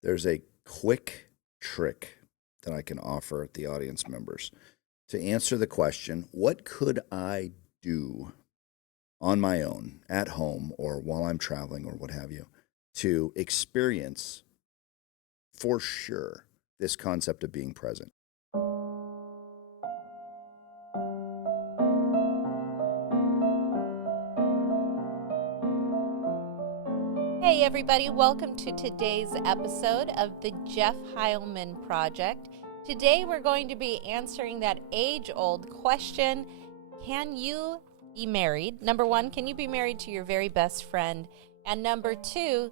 There's a quick trick that I can offer the audience members to answer the question, what could I do on my own, at home, or while I'm traveling, or what have you, to experience for sure this concept of being present? Hey everybody, welcome to today's episode of the Jeff Heilman Project. Today we're going to be answering that age-old question, can you be married? Number one, can you be married to your very best friend? And number two,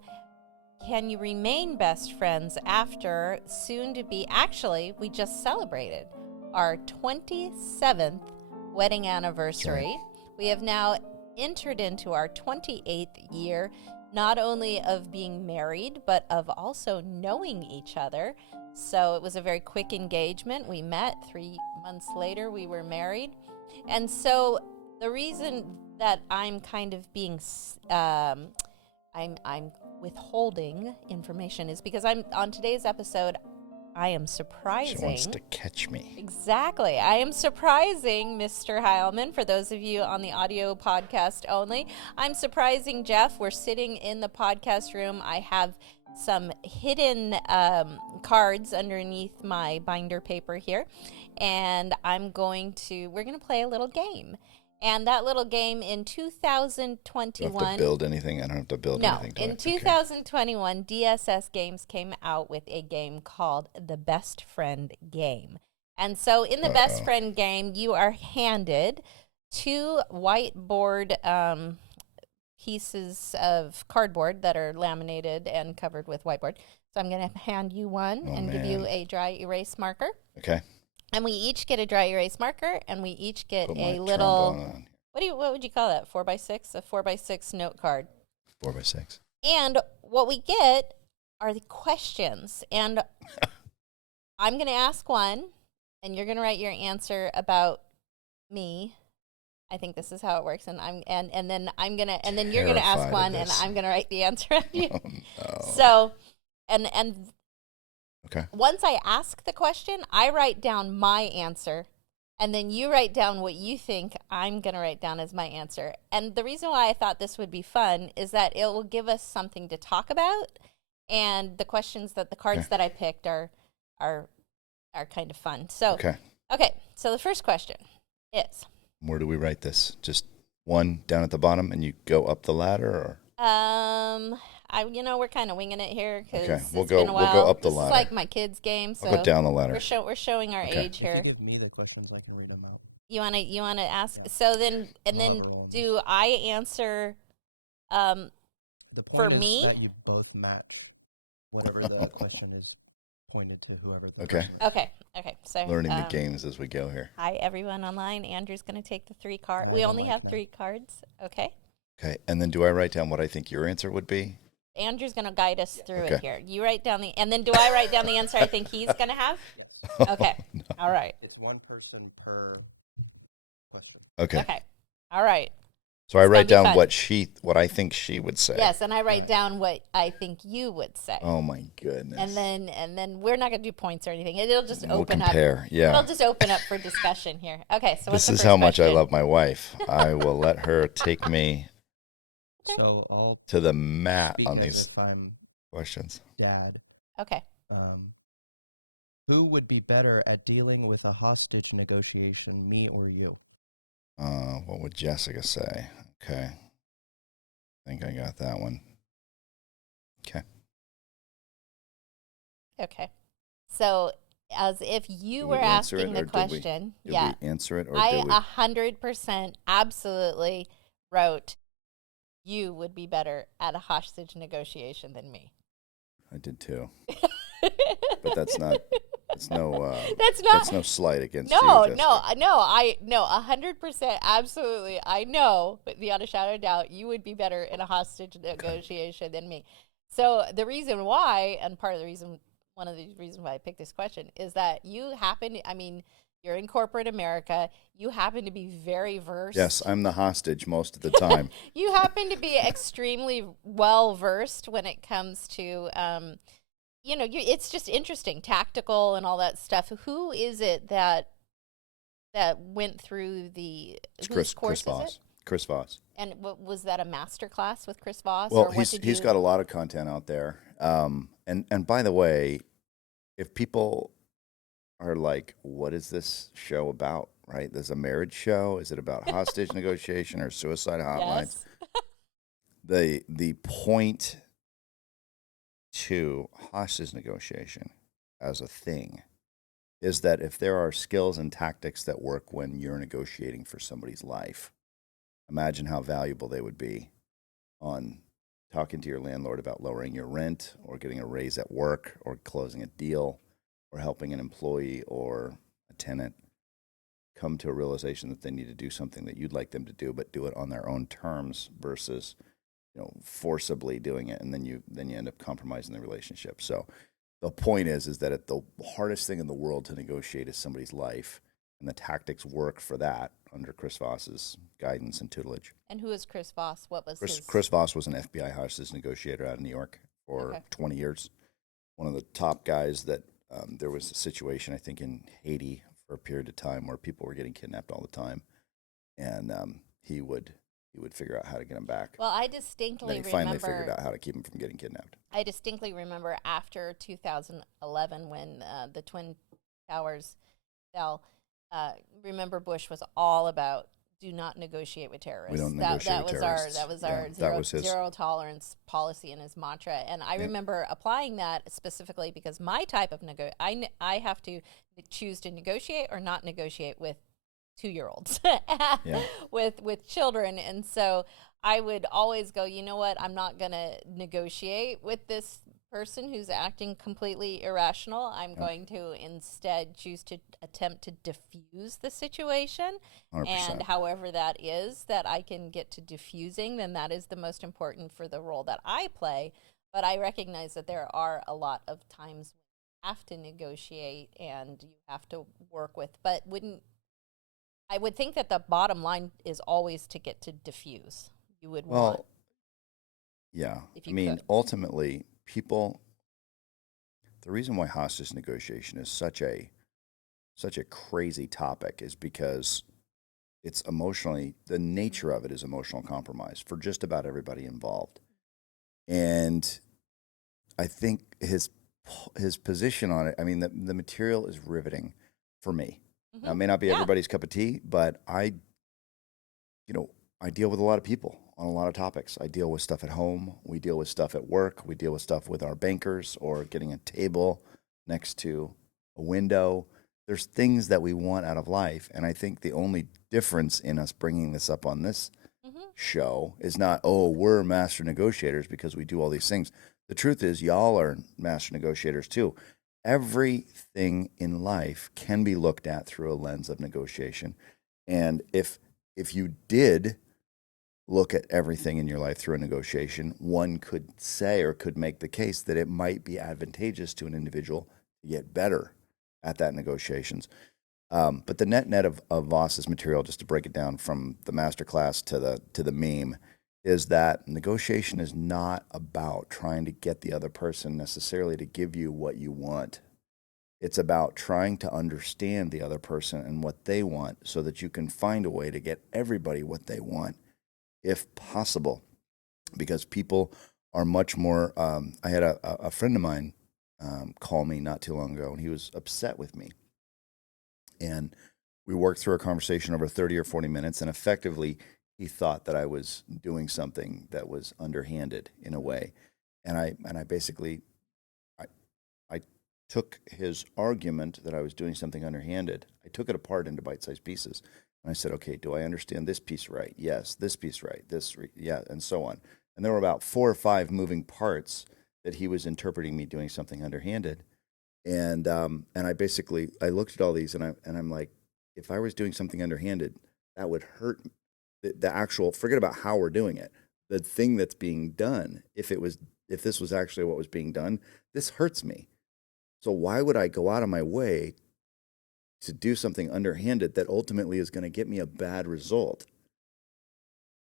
can you remain best friends after soon to be, actually, we just celebrated our 27th wedding anniversary. Right. We have now entered into our 28th year, not only of being married, but of also knowing each other. So it was a very quick engagement. We met 3 months later, we were married. And so the reason that I'm kind of being, I'm withholding information is because I'm on today's episode, I am surprising. She wants to catch me. Exactly. I am surprising Mr. Heilman. For those of you on the audio podcast only, I'm surprising Jeff. We're sitting in the podcast room. I have some hidden cards underneath my binder paper here, and we're going to play a little game. And that little game in 2021... Do I have to build anything? I don't have to build anything. No, in 2021, DSS Games came out with a game called the Best Friend Game. And so in the Best Friend Game, you are handed 2 whiteboard pieces of cardboard that are laminated and covered with whiteboard. So I'm going to hand you one and give you a dry erase marker. Okay. And we each get a dry erase marker, and we each get a little, what would you call that? 4x6? A 4x6 note card. 4x6. And what we get are the questions. And I'm going to ask one, and you're going to write your answer about me. I think this is how it works. And then you're going to ask one, and I'm going to write the answer of you. Oh, no. So, and okay. Once I ask the question, I write down my answer, and then you write down what you think I'm going to write down as my answer. And the reason why I thought this would be fun is that it will give us something to talk about, and the questions that the cards that I picked are kind of fun. So okay. So the first question is, where do we write this? Just one down at the bottom, and you go up the ladder, or? We're kind of winging it here because we'll it's been a while. We'll go up the ladder. It's like my kids' game, so I'll go down the ladder. We're showing our age here. If you give me the questions, I can read them out. You wanna ask? Yeah. So then, and then do I answer? The point for is me, that you both match whatever the question is pointed to, whoever. Okay. So learning the games as we go here. Hi everyone online. Andrew's gonna take the 3 cards. We only have 3 cards. Okay. Okay, and then do I write down what I think your answer would be? Andrew's going to guide us through it here. You write down and then do I write down the answer I think he's going to have? Okay. No. All right. It's one person per question. Okay. All right. So I write down what I think she would say. Yes, and I write down what I think you would say. Oh my goodness. And then we're not going to do points or anything. It'll just open compare. up. Yeah. It'll just open up for discussion here. Okay, so this is how much I love my wife. I will let her take me So I'll to the mat on these questions. Dad. Okay. Who would be better at dealing with a hostage negotiation, me or you? What would Jessica say? Okay. I think I got that one. Okay. Okay. So as if you were asking the question, did we answer it, or I 100% absolutely wrote, you would be better at a hostage negotiation than me. I did too. But that's no slight against you, Jessica. No, 100% absolutely. I know, but beyond a shadow of doubt, you would be better in a hostage negotiation than me. So the reason why, and one of the reasons why I picked this question is that you're in corporate America. You happen to be very versed. Yes, I'm the hostage most of the time. You happen to be extremely well versed when it comes to it's just interesting, tactical and all that stuff. Who is it that went through It's whose Chris course is it? Voss. Chris Voss. And was that a master class with Chris Voss, Well, or what did he's you? got a lot of content out there. And by the way, if people are like, what is this show about? Right? There's a marriage show. Is it about hostage negotiation or suicide hotlines? Yes. The point to hostage negotiation as a thing is that if there are skills and tactics that work when you're negotiating for somebody's life, imagine how valuable they would be on talking to your landlord about lowering your rent or getting a raise at work or closing a deal or helping an employee or a tenant come to a realization that they need to do something that you'd like them to do, but do it on their own terms versus forcibly doing it, and then you end up compromising the relationship. So the point is that the hardest thing in the world to negotiate is somebody's life, and the tactics work for that under Chris Voss's guidance and tutelage. And who is Chris Voss? What was his? Chris Voss was an FBI hostage negotiator out of New York for 20 years. One of the top guys that there was a situation, I think, in Haiti for a period of time where people were getting kidnapped all the time, and he would figure out how to get them back. Well, I distinctly remember. Finally figured out how to keep them from getting kidnapped. I distinctly remember after 2011 when the Twin Towers fell. Remember, Bush was all about do not negotiate with terrorists. We don't negotiate with terrorists. That was our zero tolerance policy and his mantra. And I remember applying that specifically because my type of I have to choose to negotiate or not negotiate with 2-year-olds with children. And so I would always go, you know what, I'm not going to negotiate with this person who's acting completely irrational. I'm going to instead choose to attempt to diffuse the situation. 100%. And however that is that I can get to diffusing, then that is the most important for the role that I play. But I recognize that there are a lot of times when you have to negotiate and you have to work with, but I would think that the bottom line is always to get to diffuse. You would want. Yeah. If you could. Ultimately, people, the reason why hostage negotiation is such a crazy topic is because it's the nature of it is emotional compromise for just about everybody involved. And I think his position on it, the material is riveting for me. Now, it may not be everybody's cup of tea, but I deal with a lot of people on a lot of topics. I deal with stuff at home. We deal with stuff at work. We deal with stuff with our bankers or getting a table next to a window. There's things that we want out of life. And I think the only difference in us bringing this up on this show is not, we're master negotiators because we do all these things. The truth is y'all are master negotiators too. Everything in life can be looked at through a lens of negotiation. And if you did look at everything in your life through a negotiation, one could say or could make the case that it might be advantageous to an individual to get better at that negotiations. But the net of Voss's material, just to break it down from the masterclass to the meme, is that negotiation is not about trying to get the other person necessarily to give you what you want. It's about trying to understand the other person and what they want so that you can find a way to get everybody what they want, if possible. Because people are much more... I had a friend of mine call me not too long ago, and he was upset with me. And we worked through a conversation over 30 or 40 minutes, and effectively he thought that I was doing something that was underhanded in a way. And I basically took his argument that I was doing something underhanded. I took it apart into bite-sized pieces. And I said, okay, do I understand this piece right? Yes. This piece right? Yeah, and so on. And there were about 4 or 5 moving parts that he was interpreting me doing something underhanded. And I basically, I looked at all these and I'm like, if I was doing something underhanded, that would hurt the actual, forget about how we're doing it. The thing that's being done, if this was actually what was being done, this hurts me. So why would I go out of my way to do something underhanded that ultimately is going to get me a bad result?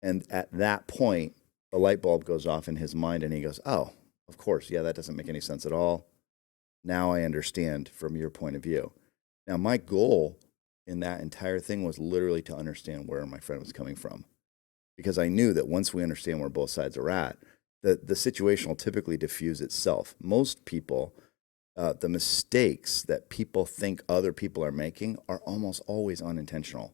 And at that point, a light bulb goes off in his mind and he goes, oh, of course. Yeah, that doesn't make any sense at all. Now I understand from your point of view. Now, my goal in that entire thing was literally to understand where my friend was coming from, because I knew that once we understand where both sides are at, the situation will typically diffuse itself. Most people, the mistakes that people think other people are making are almost always unintentional.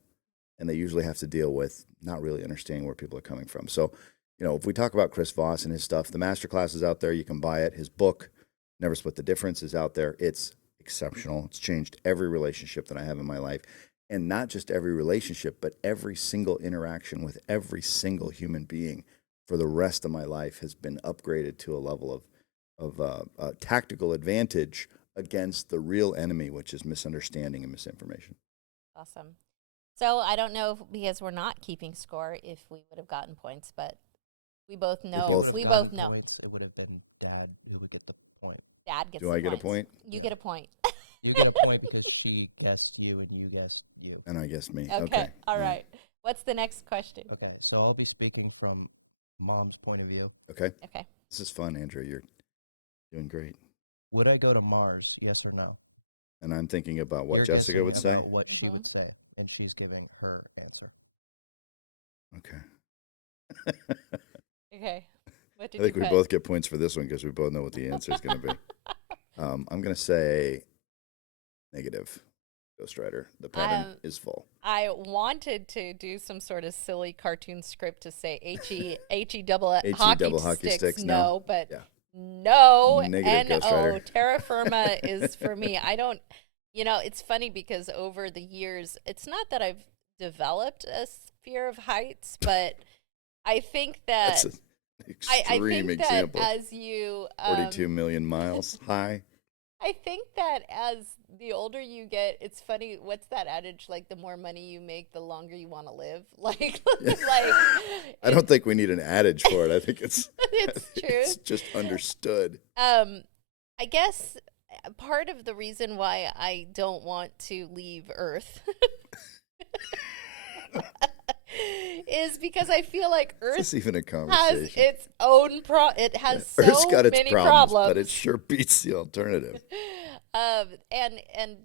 And they usually have to deal with not really understanding where people are coming from. So, if we talk about Chris Voss and his stuff, the masterclass is out there. You can buy it. His book, Never Split the Difference, is out there. It's exceptional. It's changed every relationship that I have in my life. And not just every relationship, but every single interaction with every single human being for the rest of my life has been upgraded to a level of tactical advantage against the real enemy, which is misunderstanding and misinformation. Awesome. So I don't know because we're not keeping score if we would have gotten points, but we both know. We both know. Points, it would have been Dad who would get the point. Dad gets Do the I get points. a point? You get a point. You get a point because she guessed you and you guessed you. And I guess me. Okay. All right. What's the next question? Okay, so I'll be speaking from Mom's point of view. Okay. Okay. This is fun, Andrew. You're doing great. Would I go to Mars? Yes or no? And I'm thinking about what You're Jessica would guessing say. about what she would say, and she's giving her answer. Okay. Okay. What did I think you we put? both get points for this one because we both know what the answer is going to be. I'm going to say negative. Ghost Rider. The pattern is full. I wanted to do some sort of silly cartoon script to say H-E double hockey sticks. No, but no. Negative Ghost Rider. Terra firma is for me. I don't, it's funny because over the years, it's not that I've developed a fear of heights, but I think that That's an extreme example. that as you 42 million miles high. I think that as the older you get, it's funny. What's that adage? Like, the more money you make, the longer you want to live. Like, I don't think we need an adage for it. I think it's true. It's just understood. I guess part of the reason why I don't want to leave Earth is because I feel like Earth is this even a has conversation? its own it has so Earth's got its many problems, but it sure beats the alternative. And I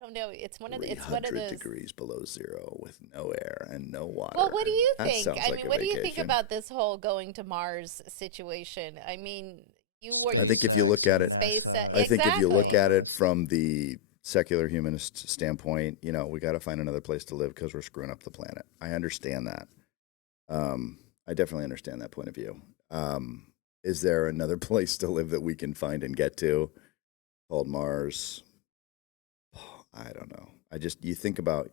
don't know. It's one of those degrees below zero with no air and no water. Well, what do you think? I mean, what do you think about this whole going to Mars situation? I mean, I think if you look at it, I think if you look at it from the secular humanist standpoint, we got to find another place to live because we're screwing up the planet. I understand that. I definitely understand that point of view. Is there another place to live that we can find and get to called Mars? Oh, I don't know. You think about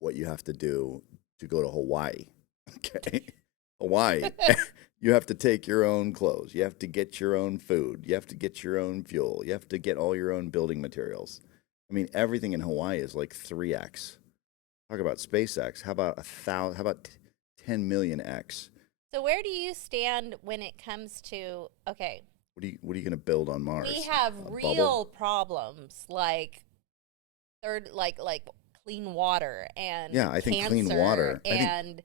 what you have to do to go to Hawaii. Okay. Hawaii. You have to take your own clothes. You have to get your own food. You have to get your own fuel. You have to get all your own building materials. I mean, everything in Hawaii is like 3x. Talk about SpaceX. How about 1,000? How about 10 million x? So where do you stand when it comes to What are you going to build on Mars? We have real problems like clean water and I think clean water and.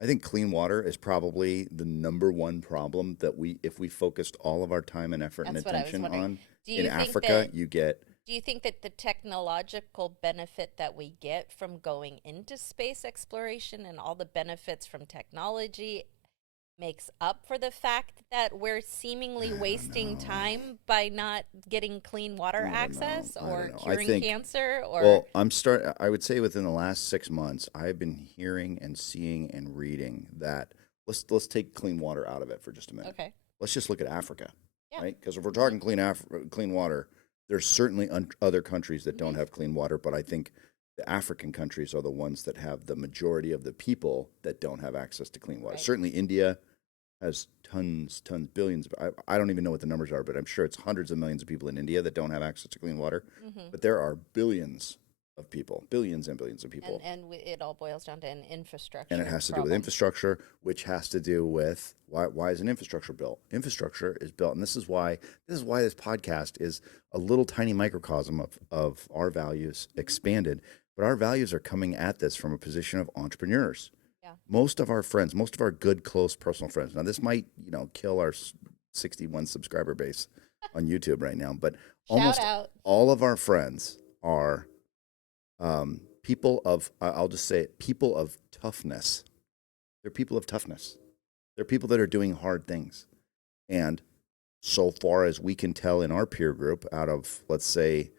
I think clean water is probably the number one problem that if we focused all of our time and effort and attention on in Africa, you get. Do you think that the technological benefit that we get from going into space exploration and all the benefits from technology makes up for the fact that we're seemingly wasting time by not getting clean water access or curing cancer? Well, I would say within the last 6 months, I've been hearing and seeing and reading that. Let's take clean water out of it for just a minute. Okay. Let's just look at Africa, right? Because if we're talking clean water, there's certainly other countries that don't have clean water, but I think the African countries are the ones that have the majority of the people that don't have access to clean water. Right. Certainly India has tons, billions. I don't even know what the numbers are, but I'm sure it's hundreds of millions of people in India that don't have access to clean water. Mm-hmm. But there are billions of people, billions and billions of people. And it all boils down to an infrastructure. And it has to do with infrastructure, which has to do with why is an infrastructure built? Infrastructure is built, and this is why this podcast is a little tiny microcosm of our values expanded. But our values are coming at this from a position of entrepreneurs. Yeah. Most of our friends, most of our good, close, personal friends. Now, this might, kill our 61 subscriber base on YouTube right now. But Shout almost out. all of our friends are people of, I'll just say it, people of toughness. They're people of toughness. They're people that are doing hard things. And so far as we can tell in our peer group, out of, let's say,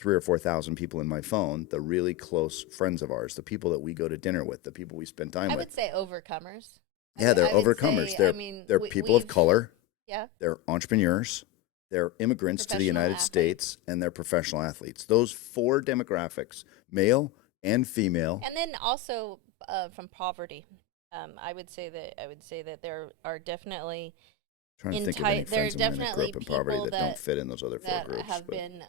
3,000 or 4,000 people in my phone, the really close friends of ours, the people that we go to dinner with, the people we spend time I with. would say overcomers. Yeah, they're I would overcomers. say, They're I mean, they're people of color. Yeah. They're entrepreneurs. They're immigrants to the Professional United athletes. States, and they're professional athletes. Those four demographics, male and female. And then also from poverty. I would say that there are definitely Trying to think of any there are friends of mine that grew definitely up in poverty people that don't fit in those other four that groups. have but- been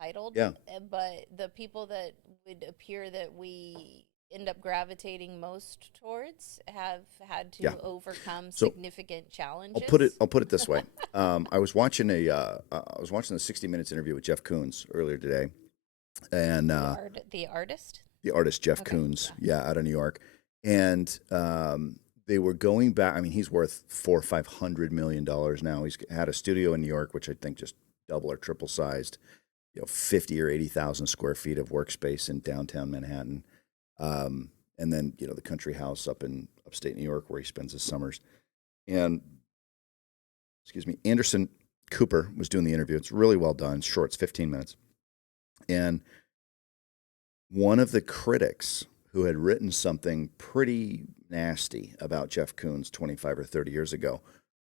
entitled. Yeah. But the people that would appear that we end up gravitating most towards have had to Yeah. overcome So, significant challenges. I'll put it this way. I was watching the 60 Minutes interview with Jeff Koons earlier today, and The artist. the artist Jeff Okay, Koons, out of New York, and they were going back. I mean, he's worth $400 or $500 million now. He's had a studio in New York, which I think just double or triple sized, 50 or 80,000 square feet of workspace in downtown Manhattan, and then the country house up in upstate New York where he spends his summers. And Anderson Cooper was doing the interview. It's really well done. It's short. It's 15 minutes. And one of the critics who had written something pretty nasty about Jeff Koons 25 or 30 years ago,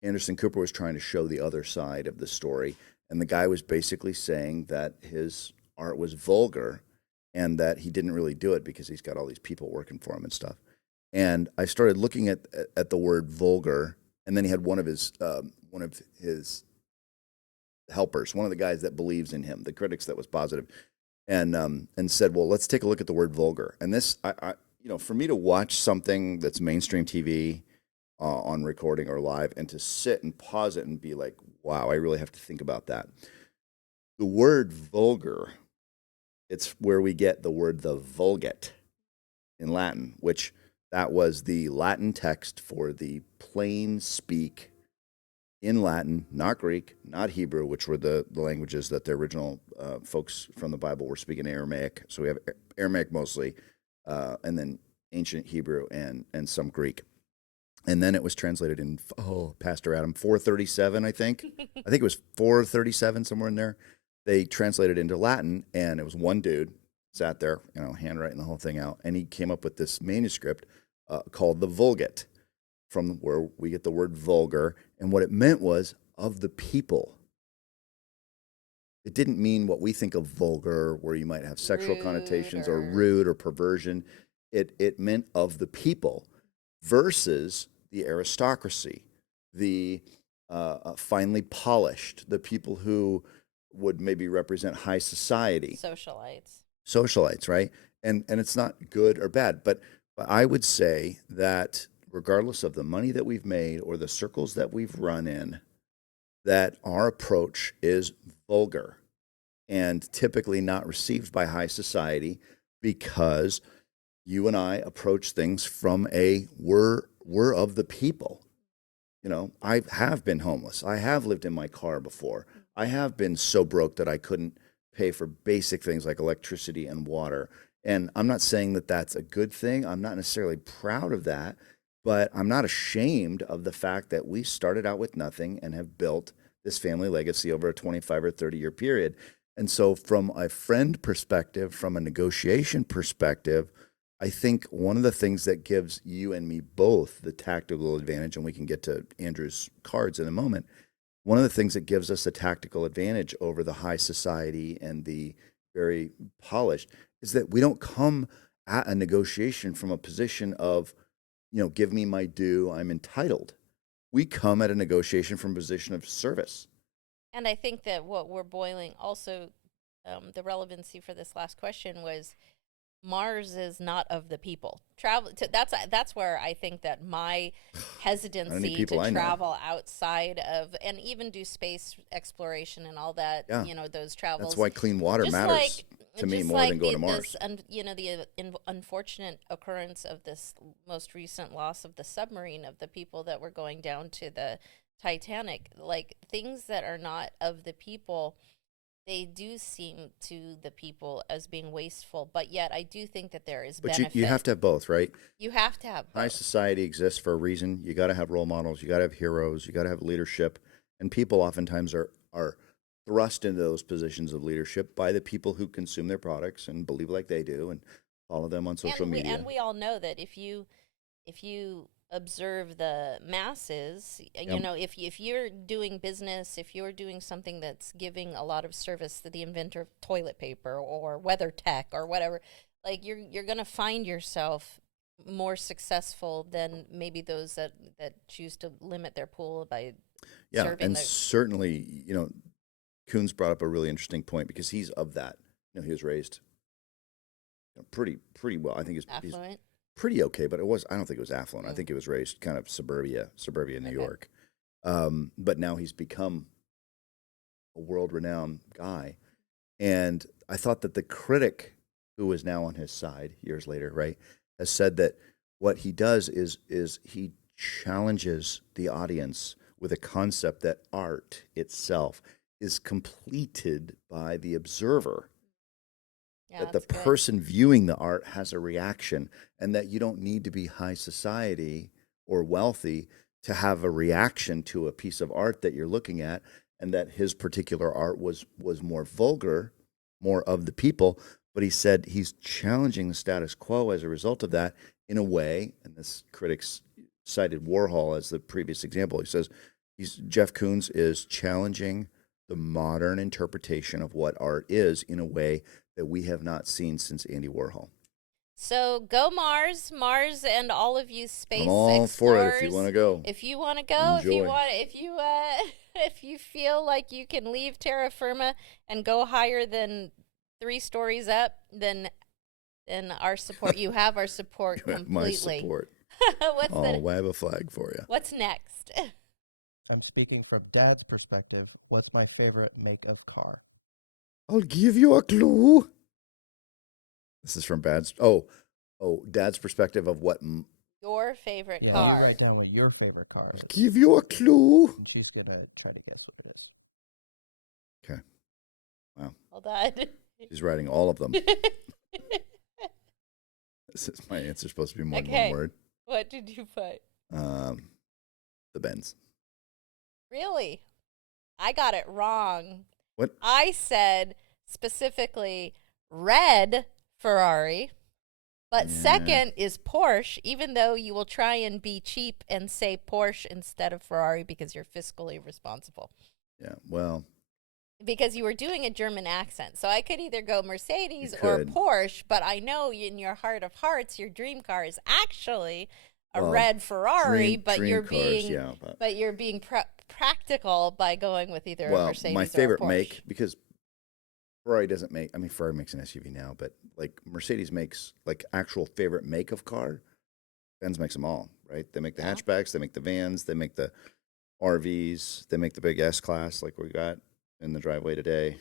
Anderson Cooper was trying to show the other side of the story. And the guy was basically saying that his art was vulgar and that he didn't really do it because he's got all these people working for him and stuff. And I started looking at the word vulgar, and then he had one of his helpers, one of the guys that believes in him, the critics that was positive, and said, well, let's take a look at the word vulgar. And this, for me to watch something that's mainstream TV on recording or live, and to sit and pause it and be like, wow, I really have to think about that. The word vulgar, it's where we get the word the Vulgate in Latin, which that was the Latin text for the plain speak in Latin, not Greek, not Hebrew, which were the languages that the original folks from the Bible were speaking Aramaic. So we have Aramaic mostly, and then ancient Hebrew and some Greek. And then it was translated in, Pastor Adam, 437, I think. I think it was 437, somewhere in there. They translated into Latin, and it was one dude sat there, handwriting the whole thing out, and he came up with this manuscript called the Vulgate, from where we get the word vulgar, and what it meant was of the people. It didn't mean what we think of vulgar, where you might have sexual connotations or rude or perversion. It meant of the people versus the aristocracy, the finely polished, the people who would maybe represent high society. Socialites, right? And it's not good or bad, but I would say that regardless of the money that we've made or the circles that we've run in, that our approach is vulgar and typically not received by high society, because you and I approach things from we're of the people. I have been homeless. I have lived in my car before. I have been so broke that I couldn't pay for basic things like electricity and water. And I'm not saying that that's a good thing. I'm not necessarily proud of that, but I'm not ashamed of the fact that we started out with nothing and have built this family legacy over a 25 or 30-year period. And so from a friend perspective, from a negotiation perspective, I think one of the things that gives you and me both the tactical advantage, and we can get to Andrew's cards in a moment, one of the things that gives us a tactical advantage over the high society and the very polished is that we don't come at a negotiation from a position of, give me my due, I'm entitled. We come at a negotiation from a position of service. And I think that what we're boiling also, the relevancy for this last question was Mars is not of the people. That's where I think that my hesitancy to travel outside of and even do space exploration and all that, those travels. That's why clean water matters to me more than going to Mars. The unfortunate occurrence of this most recent loss of the submarine, of the people that were going down to the Titanic, like things that are not of the people, they do seem to the people as being wasteful, but yet I do think that there is But benefit. you have to have both, right? You have to have High both. society exists for a reason. You got to have role models. You got to have heroes. You got to have leadership. And people oftentimes are thrust into those positions of leadership by the people who consume their products and believe like they do and follow them on social media. And we all know that if you observe the masses, you know, if you're doing business, if you're doing something that's giving a lot of service to the inventor of toilet paper or weather tech or whatever, like you're going to find yourself more successful than maybe those that choose to limit their pool by serving and certainly, Koons brought up a really interesting point because he's of that. He was raised pretty well. I think he's affluent. Pretty okay, but I don't think it was affluent. I think it was raised kind of suburbia New York. But now he's become a world-renowned guy. And I thought that the critic who is now on his side years later, right, has said that what he does is he challenges the audience with a concept that art itself is completed by the observer. Yeah, that the that's good. person viewing the art has a reaction, and that you don't need to be high society or wealthy to have a reaction to a piece of art that you're looking at, and that his particular art was more vulgar, more of the people. But he said he's challenging the status quo as a result of that in a way, and this critics cited Warhol as the previous example. He says Jeff Koons is challenging the modern interpretation of what art is in a way that we have not seen since Andy Warhol. So go Mars, and all of you space I'm all explorers. for it if you want to go. If you want to go, Enjoy. if you feel like you can leave terra firma and go higher than 3 stories up, then our support. You have our support completely. My support. I'll wave a flag for you. What's next? I'm speaking from Dad's perspective. What's my favorite make of car? I'll give you a clue. This is from Dad's. Dad's perspective of what? Your favorite Yeah, car. write down what your favorite car is. Give you a clue. And she's gonna try to guess what it is. Okay. Wow. Hold on. She's writing all of them. This is my answer. Supposed to be more than one word. What did you put? The Benz. Really? I got it wrong. What? I said specifically red Ferrari, but second is Porsche, even though you will try and be cheap and say Porsche instead of Ferrari because you're fiscally responsible. Yeah, well. Because you were doing a German accent. So I could either go Mercedes or Porsche, but I know in your heart of hearts, your dream car is actually a red Ferrari, but you're being practical by going with either a Mercedes my favorite or a Porsche. make, because Ferrari doesn't make, Ferrari makes an SUV now, but like Mercedes makes like actual favorite make of car. Benz makes them all, right? They make the hatchbacks, they make the vans, they make the RVs, they make the big S-Class like we got in the driveway today.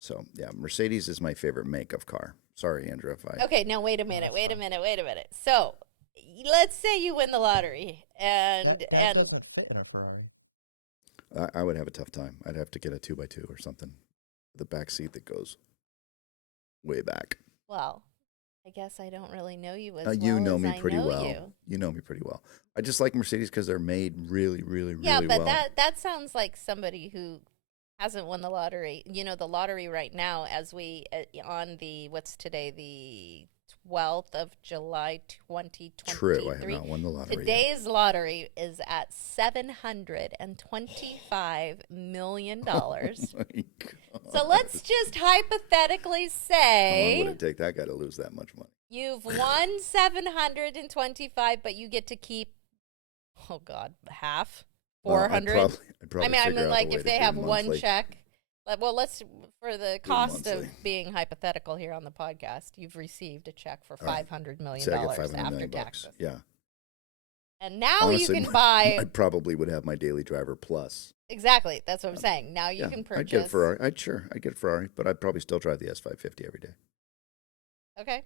So yeah, Mercedes is my favorite make of car. Sorry, Andrew, if I... Okay, now wait a minute. So let's say you win the lottery and doesn't fit in a Ferrari. I would have a tough time. I'd have to get a 2x2 or something. The back seat that goes way back. Well, I guess I don't really know you as you well know as me I pretty know well. you. You know me pretty well. I just like Mercedes because they're made really, really, really well. Yeah, but that sounds like somebody who hasn't won the lottery. You know, the lottery right now, as we on the what's today, the 12th of July, 2023. True, I have not won the lottery. Today's lottery is at $725 million. Oh my God. So let's just hypothetically say, how long would it take that guy to lose that much money? You've won 725, but you get to keep, oh God, half, 400. I'd probably I mean, figure out like a way if to they do have monthly. one check. Well, let's, for the cost of monthly. being hypothetical here on the podcast, you've received a check for $500 million Say I get $500 after million taxes. Yeah. And now Honestly, you can buy. I probably would have my daily driver plus. Exactly. That's what I'm saying. Now you can purchase. I'd get a Ferrari. I'd get a Ferrari, but I'd probably still drive the S550 every day. Okay.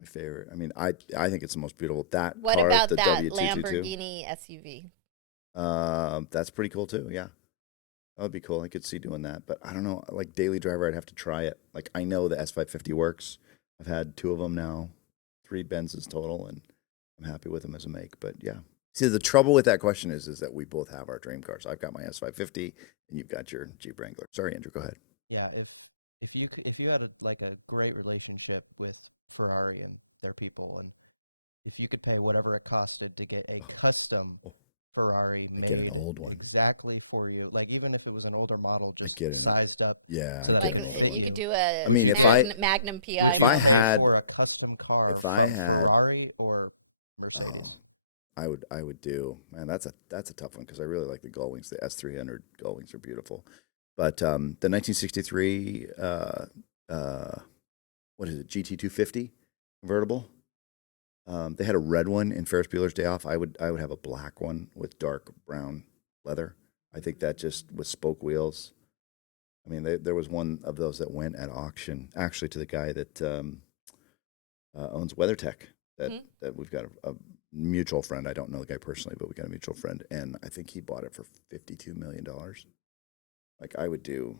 My favorite. I mean, I think it's the most beautiful. That What car, about the that W222. Lamborghini SUV? That's pretty cool too. Yeah, that would be cool. I could see doing that, but I don't know. Like daily driver, I'd have to try it. Like I know the S550 works. I've had 2 of them now, 3 Benzes total, and I'm happy with them as a make. But yeah, see, the trouble with that question is that we both have our dream cars. I've got my S550, and you've got your Jeep Wrangler. Sorry, Andrew, go ahead. Yeah, if you had like a great relationship with Ferrari and their people, and if you could pay whatever it costed to get a custom Ferrari I made get an old one. exactly for you, like even if it was an older model, I just get it. sized up. Yeah, So I that get Like an older you one. could do a I mean, Magnum PI. if I moment. had- or a custom car, if I from had- Ferrari or Mercedes. Oh, I would do, man. That's a tough one because I really like the Gullwings. The S300 Gullwings are beautiful, but the 1963 what is it, GT250 convertible? They had a red one in Ferris Bueller's Day Off. I would have a black one with dark brown leather. I think that just with spoke wheels. I mean, there was one of those that went at auction, actually, to the guy that owns WeatherTech. That we've got a mutual friend. I don't know the guy personally, but we got a mutual friend, and I think he bought it for $52 million. Like I would do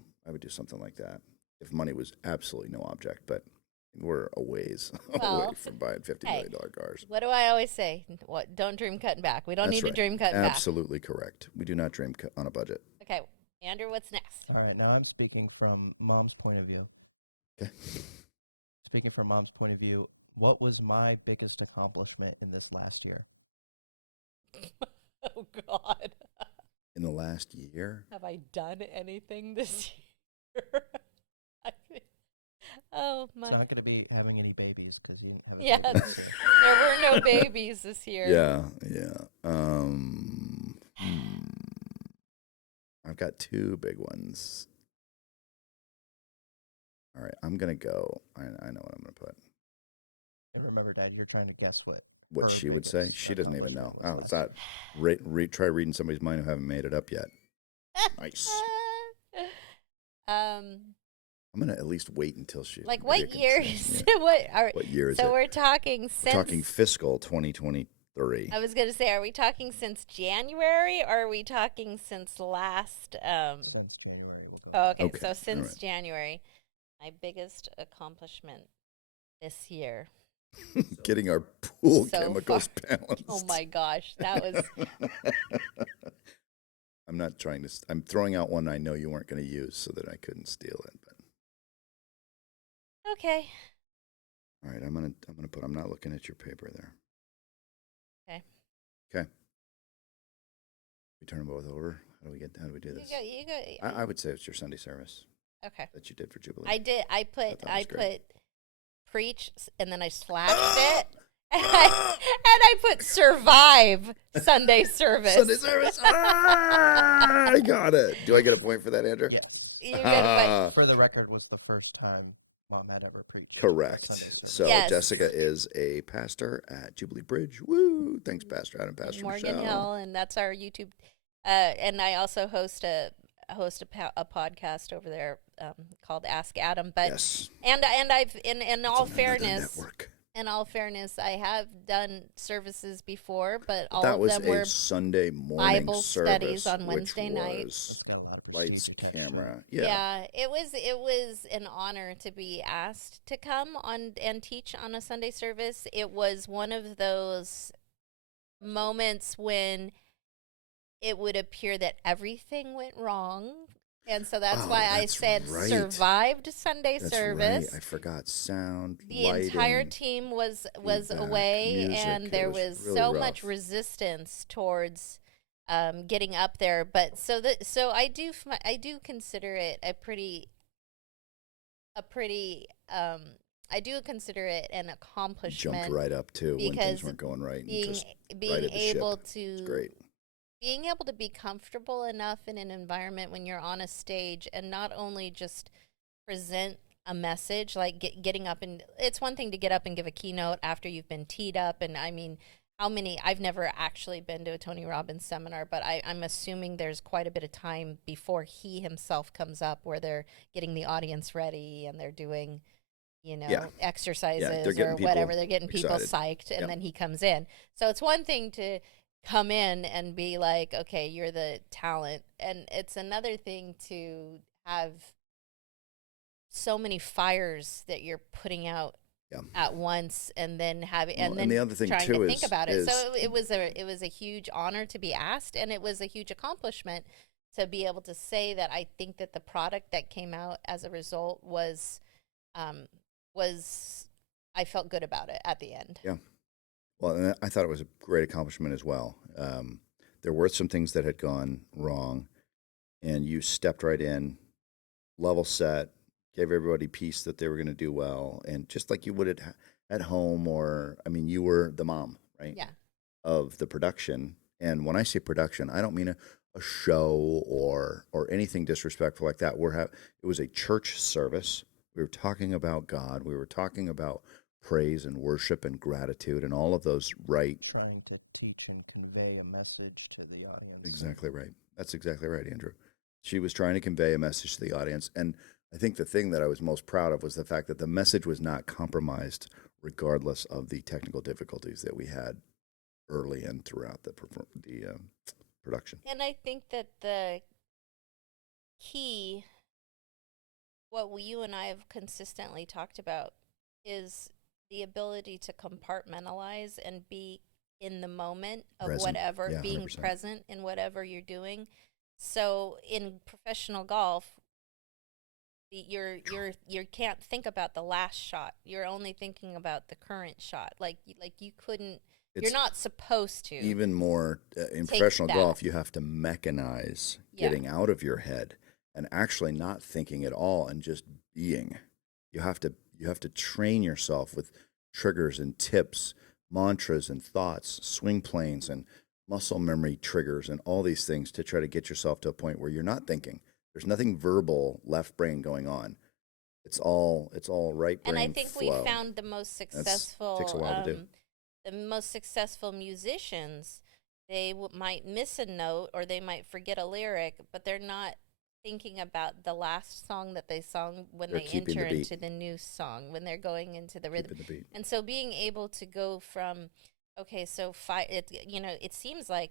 something like that if money was absolutely no object, but we're a ways away from buying $50 million cars. What do I always say? What? Don't dream cutting back. We don't That's need right. to dream cutting back. Absolutely correct. We do not dream on a budget. Okay, Andrew, what's next? All right, now I'm speaking from Mom's point of view. Okay. Speaking from Mom's point of view, what was my biggest accomplishment in this last year? Oh God, In the last year, have I done anything this year? I think. Oh my. It's not going to be having any babies because you haven't. Yeah, had babies. there were no babies this year. yeah. I've got 2 big ones. All right, I'm gonna go. I know what I'm gonna put. And remember, Dad, you're trying to guess what her She would say. biggest She doesn't even know. accomplishment Oh, it's not. Try reading somebody's mind who haven't made it up yet. Nice. I'm gonna at least wait until she. Like maybe I what can years? try- What year is so it? we're talking We're since. talking fiscal 2023. I was gonna say, are we talking since January, or are we talking since last? since January. Oh, okay. Okay, So all since right. January, my biggest accomplishment this year. Getting our pool So chemicals balanced. Oh my gosh, that was. I'm not trying to. I'm throwing out one I know you weren't going to use, so that I couldn't steal it. But Okay. all right, I'm gonna put. I'm not looking at your paper there. Okay. Okay. We turn them both over. How do we do this? You go. I would say it's your Sunday service Okay. that you did for Jubilee. I did. I thought it was great. put preach, and then I slashed it, and I put survive Sunday service. Sunday service. I got it. Do I get a point for that, Andrew? Yeah. You gotta For the record, was the first time Mom had ever preached. Correct. Sunday service. So Yes. Jessica is a pastor at Jubilee Bridge. Woo! Thanks, Pastor Adam, put Pastor Morgan Michelle. Hill, and that's our YouTube. And I also host a podcast over there called Ask Adam. But Yes. and I've in all It's another fairness. network. In all fairness, I have done services before, but all That of was them a were Sunday morning Bible service, studies on which Wednesday night. was They're allowed to lights, teach attention. camera. Yeah, it was an honor to be asked to come on and teach on a Sunday service. It was one of those moments when it would appear that everything went wrong. And so that's Oh, why I that's said right. survived Sunday That's service. right. I forgot sound, The lighting. entire team was feedback, away, music. and It there was was really so rough. much resistance towards getting up there. But so I do consider it I do consider it an accomplishment. Jumped right up too when because things weren't going right. And being just being righted the ship. able It's to great. being able to be comfortable enough in an environment when you're on a stage and not only just present a message, like getting up, and it's one thing to get up and give a keynote after you've been teed up. And I mean, I've never actually been to a Tony Robbins seminar, but I'm assuming there's quite a bit of time before he himself comes up where they're getting the audience ready and they're doing, Yeah. exercises they're getting or people whatever. They're getting people excited. psyched, and Yep. then he comes in. So it's one thing to come in and be like, okay, you're the talent. And it's another thing to have so many fires that you're putting out Yeah. at once, and then having Well, and and the then other thing trying to too think is about it. So it was a huge honor to be asked, and it was a huge accomplishment to be able to say that I think that the product that came out as a result um, was I felt good about it at the end. yeah. Well, and I thought it was a great accomplishment as well. There were some things that had gone wrong, and you stepped right in, level set, gave everybody peace that they were going to do well, and just like you would at home, or I mean, you were the mom, right, Yeah. of the production. And when I say production, I don't mean a show or anything disrespectful like that. It was a church service. We were talking about God. We were talking about praise and worship and gratitude and all of those right. Trying to teach and convey a message to the audience. Exactly right. That's exactly right, Andrew. She was trying to convey a message to the audience. And I think the thing that I was most proud of was the fact that the message was not compromised, regardless of the technical difficulties that we had early and throughout the production. And I think that the key, what you and I have consistently talked about, is the ability to compartmentalize and be in the moment of Present. whatever, Yeah, being 100%. present in whatever you're doing. So in professional golf, you can't think about the last shot. You're only thinking about the current shot. Like you couldn't. You're It's not supposed to even more in take professional that. golf. You have to mechanize Yeah. getting out of your head and actually not thinking at all and just being. You have to train yourself with triggers and tips, mantras and thoughts, swing planes and muscle memory triggers and all these things to try to get yourself to a point where you're not thinking. There's nothing verbal left brain going on. It's all right brain And I think flow. we found the most Takes a successful while to do. the most successful musicians, they might miss a note or they might forget a lyric, but they're not thinking about the last song that they sung when They're they keeping enter the beat. into the new song, when they're going into the rhythm. Keeping the beat. And so being able to go from, okay, so it seems like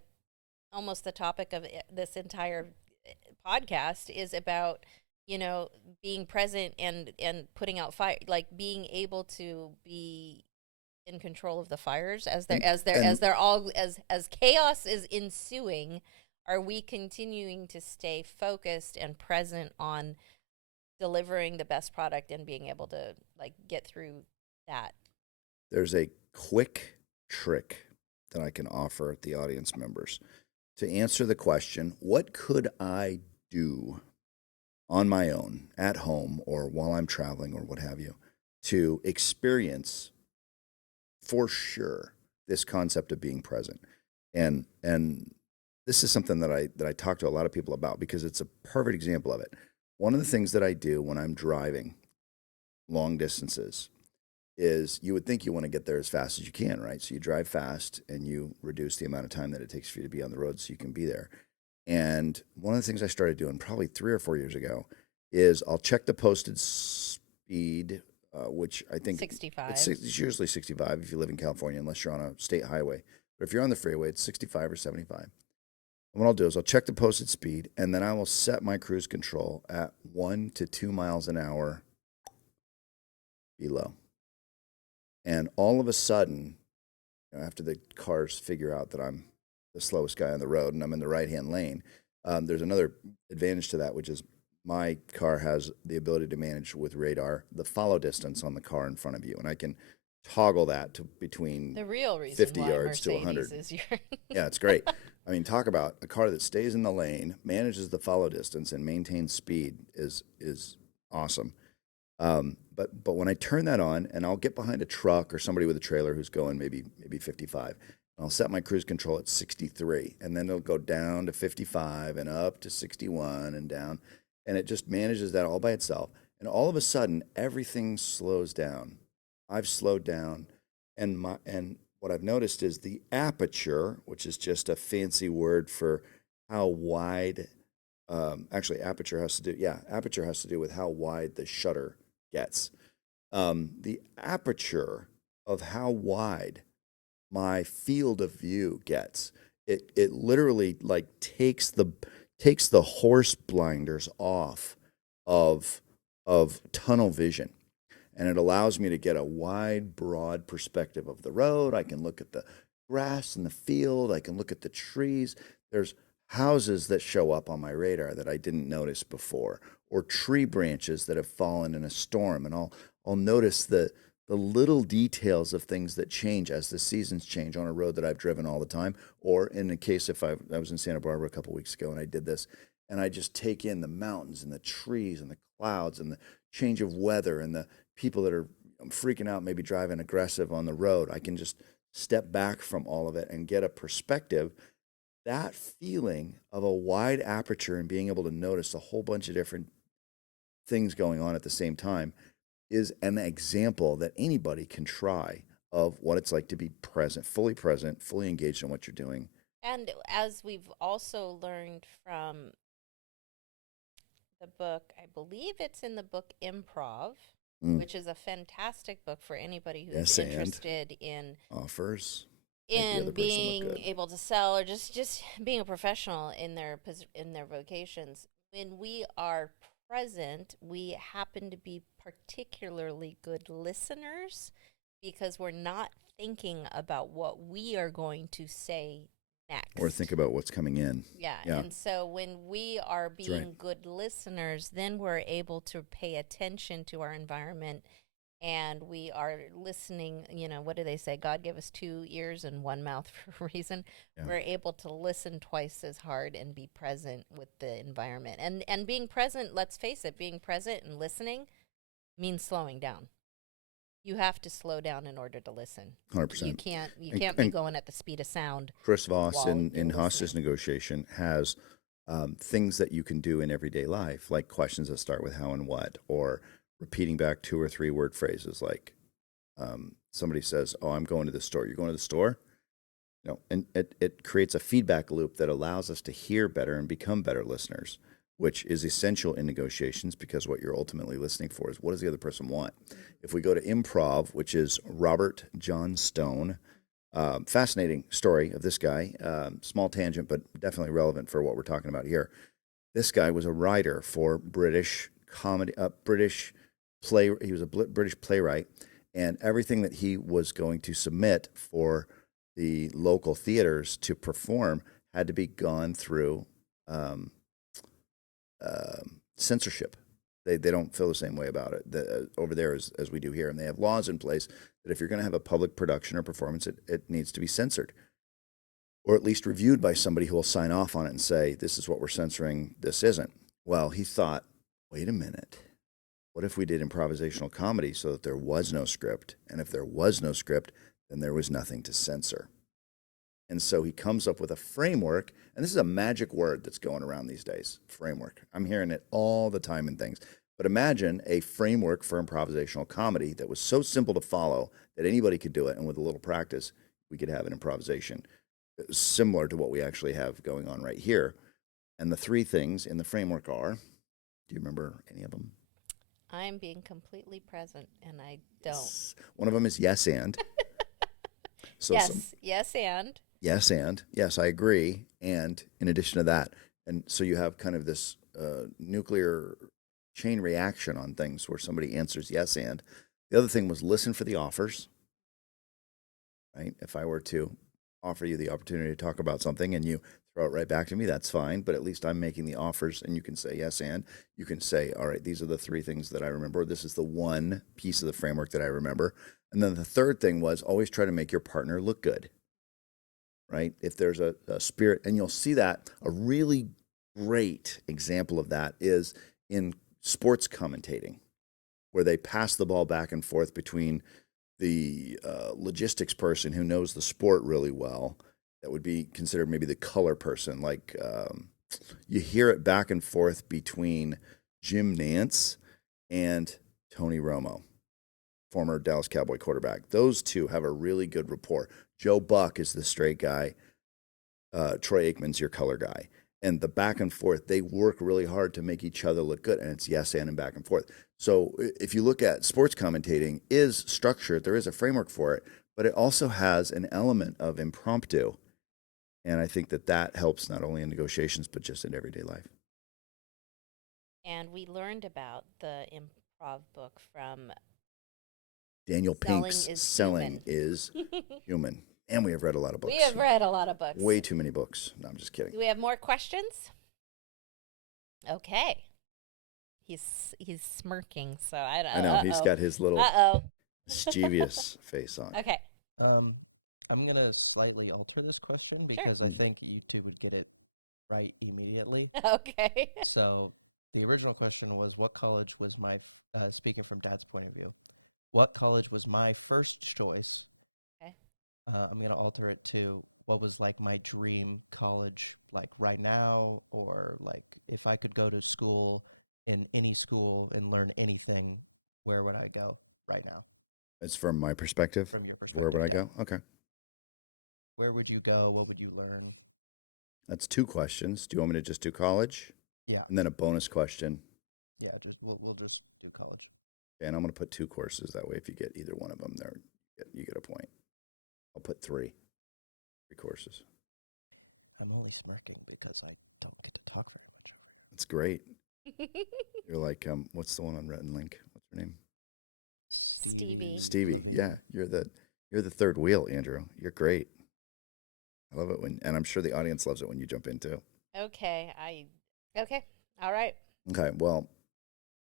almost the topic of this entire podcast is about, being present and putting out fire, like being able to be in control of the fires as they're all as chaos is ensuing. Are we continuing to stay focused and present on delivering the best product and being able to like get through that? There's a quick trick that I can offer the audience members to answer the question, what could I do on my own, at home, or while I'm traveling, or what have you, to experience for sure this concept of being present. And this is something that I talk to a lot of people about because it's a perfect example of it. One of the things that I do when I'm driving long distances is you would think you want to get there as fast as you can, right? So you drive fast and you reduce the amount of time that it takes for you to be on the road so you can be there. And one of the things I started doing probably 3 or 4 years ago is I'll check the posted speed, which I think 65. it's usually 65 if you live in California, unless you're on a state highway. But if you're on the freeway, it's 65 or 75. And what I'll do is I'll check the posted speed, and then I will set my cruise control at 1 to 2 miles an hour below. And all of a sudden, after the cars figure out that I'm the slowest guy on the road and I'm in the right-hand lane, there's another advantage to that, which is my car has the ability to manage with radar the follow distance on the car in front of you. And I can toggle that to between The real reason 50 why yards to Mercedes 100. is your Yeah, it's great. I mean, talk about a car that stays in the lane, manages the follow distance, and maintains speed is awesome. But when I turn that on, and I'll get behind a truck or somebody with a trailer who's going maybe 55, and I'll set my cruise control at 63, and then it'll go down to 55 and up to 61 and down, and it just manages that all by itself. And all of a sudden, everything slows down. I've slowed down, and what I've noticed is the aperture, which is just a fancy word for how wide. Actually, aperture has to do with how wide the shutter gets. The aperture of how wide my field of view gets it literally like takes the horse blinders off of tunnel vision, and it allows me to get a wide, broad perspective of the road. I can look at the grass in the field. I can look at the trees. There's houses that show up on my radar that I didn't notice before, or tree branches that have fallen in a storm, and I'll notice the little details of things that change as the seasons change on a road that I've driven all the time. Or in the case, if I was in Santa Barbara a couple weeks ago and I did this, and I just take in the mountains and the trees and the clouds and the change of weather and the people that are freaking out, maybe driving aggressive on the road. I can just step back from all of it and get a perspective. That feeling of a wide aperture and being able to notice a whole bunch of different things going on at the same time is an example that anybody can try of what it's like to be present, fully engaged in what you're doing. And as we've also learned from the book, I believe it's in the book Improv, which is a fantastic book for anybody who's interested in offers in being able to sell or just being a professional in their vocations. When we are present, we happen to be particularly good listeners because we're not thinking about what we are going to say next. Or think about what's coming in. Yeah. And so when we are being good listeners, then we're able to pay attention to our environment, and we are listening. What do they say? God gave us 2 ears and 1 mouth for a reason. Yeah. We're able to listen twice as hard and be present with the environment. And being present, let's face it, being present and listening means slowing down. You have to slow down in order to listen. 100%. You can't be going at the speed of sound. Chris Voss in hostage negotiation has things that you can do in everyday life, like questions that start with how and what, or repeating back 2 or 3 word phrases like somebody says, "Oh, I'm going to the store." You're going to the store? And it creates a feedback loop that allows us to hear better and become better listeners, which is essential in negotiations because what you're ultimately listening for is what does the other person want. If we go to Improv, which is Robert John Stone, fascinating story of this guy, small tangent, but definitely relevant for what we're talking about here. This guy was a writer for British comedy, he was a British playwright, and everything that he was going to submit for the local theaters to perform had to be gone through censorship. They don't feel the same way about it over there as we do here, and they have laws in place that if you're going to have a public production or performance, it needs to be censored, or at least reviewed by somebody who will sign off on it and say, this is what we're censoring, this isn't. Well, he thought, wait a minute, what if we did improvisational comedy so that there was no script? And if there was no script, then there was nothing to censor. And so he comes up with a framework, and this is a magic word that's going around these days, framework. I'm hearing it all the time in things. But imagine a framework for improvisational comedy that was so simple to follow that anybody could do it, and with a little practice, we could have an improvisation similar to what we actually have going on right here. And the 3 things in the framework are, do you remember any of them? I'm being completely present, and I don't. Yes. One of them is yes and. So yes and. Yes and. Yes, I agree. And in addition to that, and so you have kind of this nuclear chain reaction on things where somebody answers yes and. The other thing was listen for the offers, right? If I were to offer you the opportunity to talk about something and you throw it right back to me, that's fine. But at least I'm making the offers, and you can say yes and. You can say, all right, these are the 3 things that I remember. This is the one piece of the framework that I remember. And then the third thing was always try to make your partner look good, right? If there's a spirit, and you'll see that a really great example of that is in sports commentating, where they pass the ball back and forth between the logistics person who knows the sport really well. That would be considered maybe the color person. Like you hear it back and forth between Jim Nantz and Tony Romo, former Dallas Cowboy quarterback. Those two have a really good rapport. Joe Buck is the straight guy. Troy Aikman's your color guy. And the back and forth, they work really hard to make each other look good. And it's yes and back and forth. So if you look at sports commentating is structured, there is a framework for it, but it also has an element of impromptu. And I think that helps not only in negotiations, but just in everyday life. And we learned about the improv book from Daniel Selling Pink's is Selling is Human. And we have read a lot of books. We have read a lot of books. Way too many books. No, I'm just kidding. Do we have more questions? Okay. He's smirking, so I don't know. I know. He's got his little mischievous face on. Okay. I'm going to slightly alter this question because I think you two would get it right immediately. Okay. So the original question was, what college was my, speaking from Dad's point of view, what college was my first choice? Okay. I'm going to alter it to what was like my dream college, like right now, or like if I could go to school in any school and learn anything, where would I go right now? It's from my perspective. From your perspective. Where would I go? Okay. Where would you go? What would you learn? That's 2 questions. Do you want me to just do college? Yeah. And then a bonus question. Yeah, we'll just do college. Okay, and I'm going to put 2 courses. That way, if you get either one of them, there you get a point. I'll put 3 courses. I'm only smirking because I don't get to talk very much. That's great. You're like, what's the one on Rhett and Link? What's her name? Stevie. Stevie. Yeah, you're the third wheel, Andrew. You're great. I love it and I'm sure the audience loves it when you jump in too. Okay. Okay. All right. Okay. Well,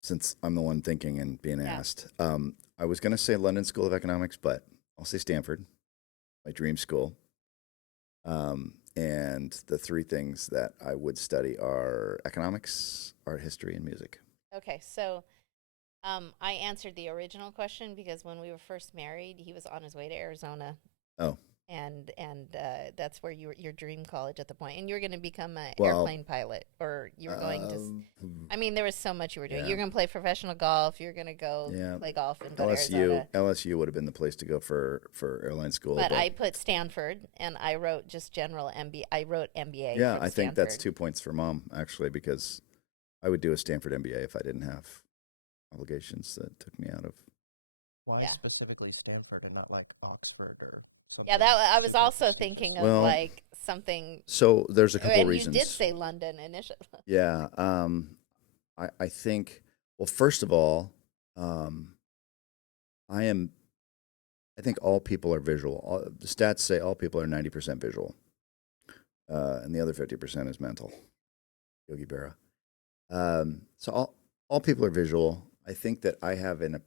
since I'm the one thinking and being asked, I was going to say London School of Economics, but I'll say Stanford, my dream school. And the 3 things that I would study are economics, art history, and music. Okay. So I answered the original question because when we were first married, he was on his way to Arizona. Oh. And that's where your dream college at the point. And you were going to become an airplane pilot, or you were going to. I mean, there was so much you were doing. Yeah. You're going to play professional golf. You're going to go play golf and go to Arizona. LSU would have been the place to go for airline school. But I put Stanford, and I wrote just general MBA. I wrote MBA. Yeah, I think that's 2 points for Mom, actually, because I would do a Stanford MBA if I didn't have obligations that took me out of. Why specifically Stanford and not like Oxford or something? Yeah, that I was also thinking of like something. So there's a couple reasons. You did say London initially. Yeah, I think. Well, first of all, I think all people are visual. The stats say all people are 90% visual, and the other 50% is mental. Yogi Berra. So all people are visual. I think that I have a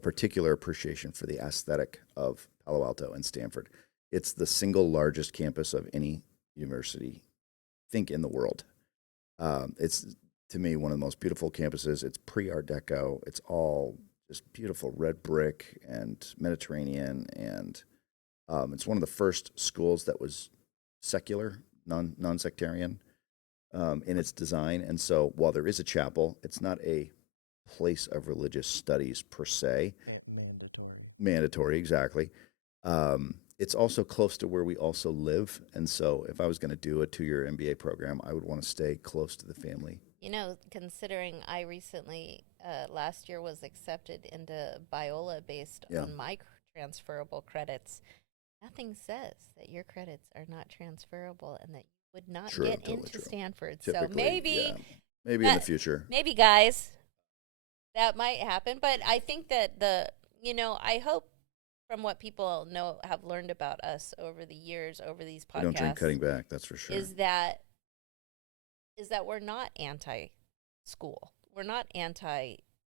particular appreciation for the aesthetic of Palo Alto and Stanford. It's the single largest campus of any university, I think, in the world. It's, to me, one of the most beautiful campuses. It's pre-Art Deco. It's all just beautiful red brick and Mediterranean, and it's one of the first schools that was secular, non-sectarian in its design. And so while there is a chapel, it's not a place of religious studies per se. Mandatory, exactly. It's also close to where we also live. And so if I was going to do a 2-year MBA program, I would want to stay close to the family. You know, considering I recently, last year, was accepted into Biola based on my transferable credits, nothing says that your credits are not transferable and that you would not get into Stanford. Typically, so maybe in the future. Maybe, guys, that might happen. But I think that I hope from what people have learned about us over the years, over these podcasts. We don't drink cutting back, that's for sure. Is that we're not anti-school. We're not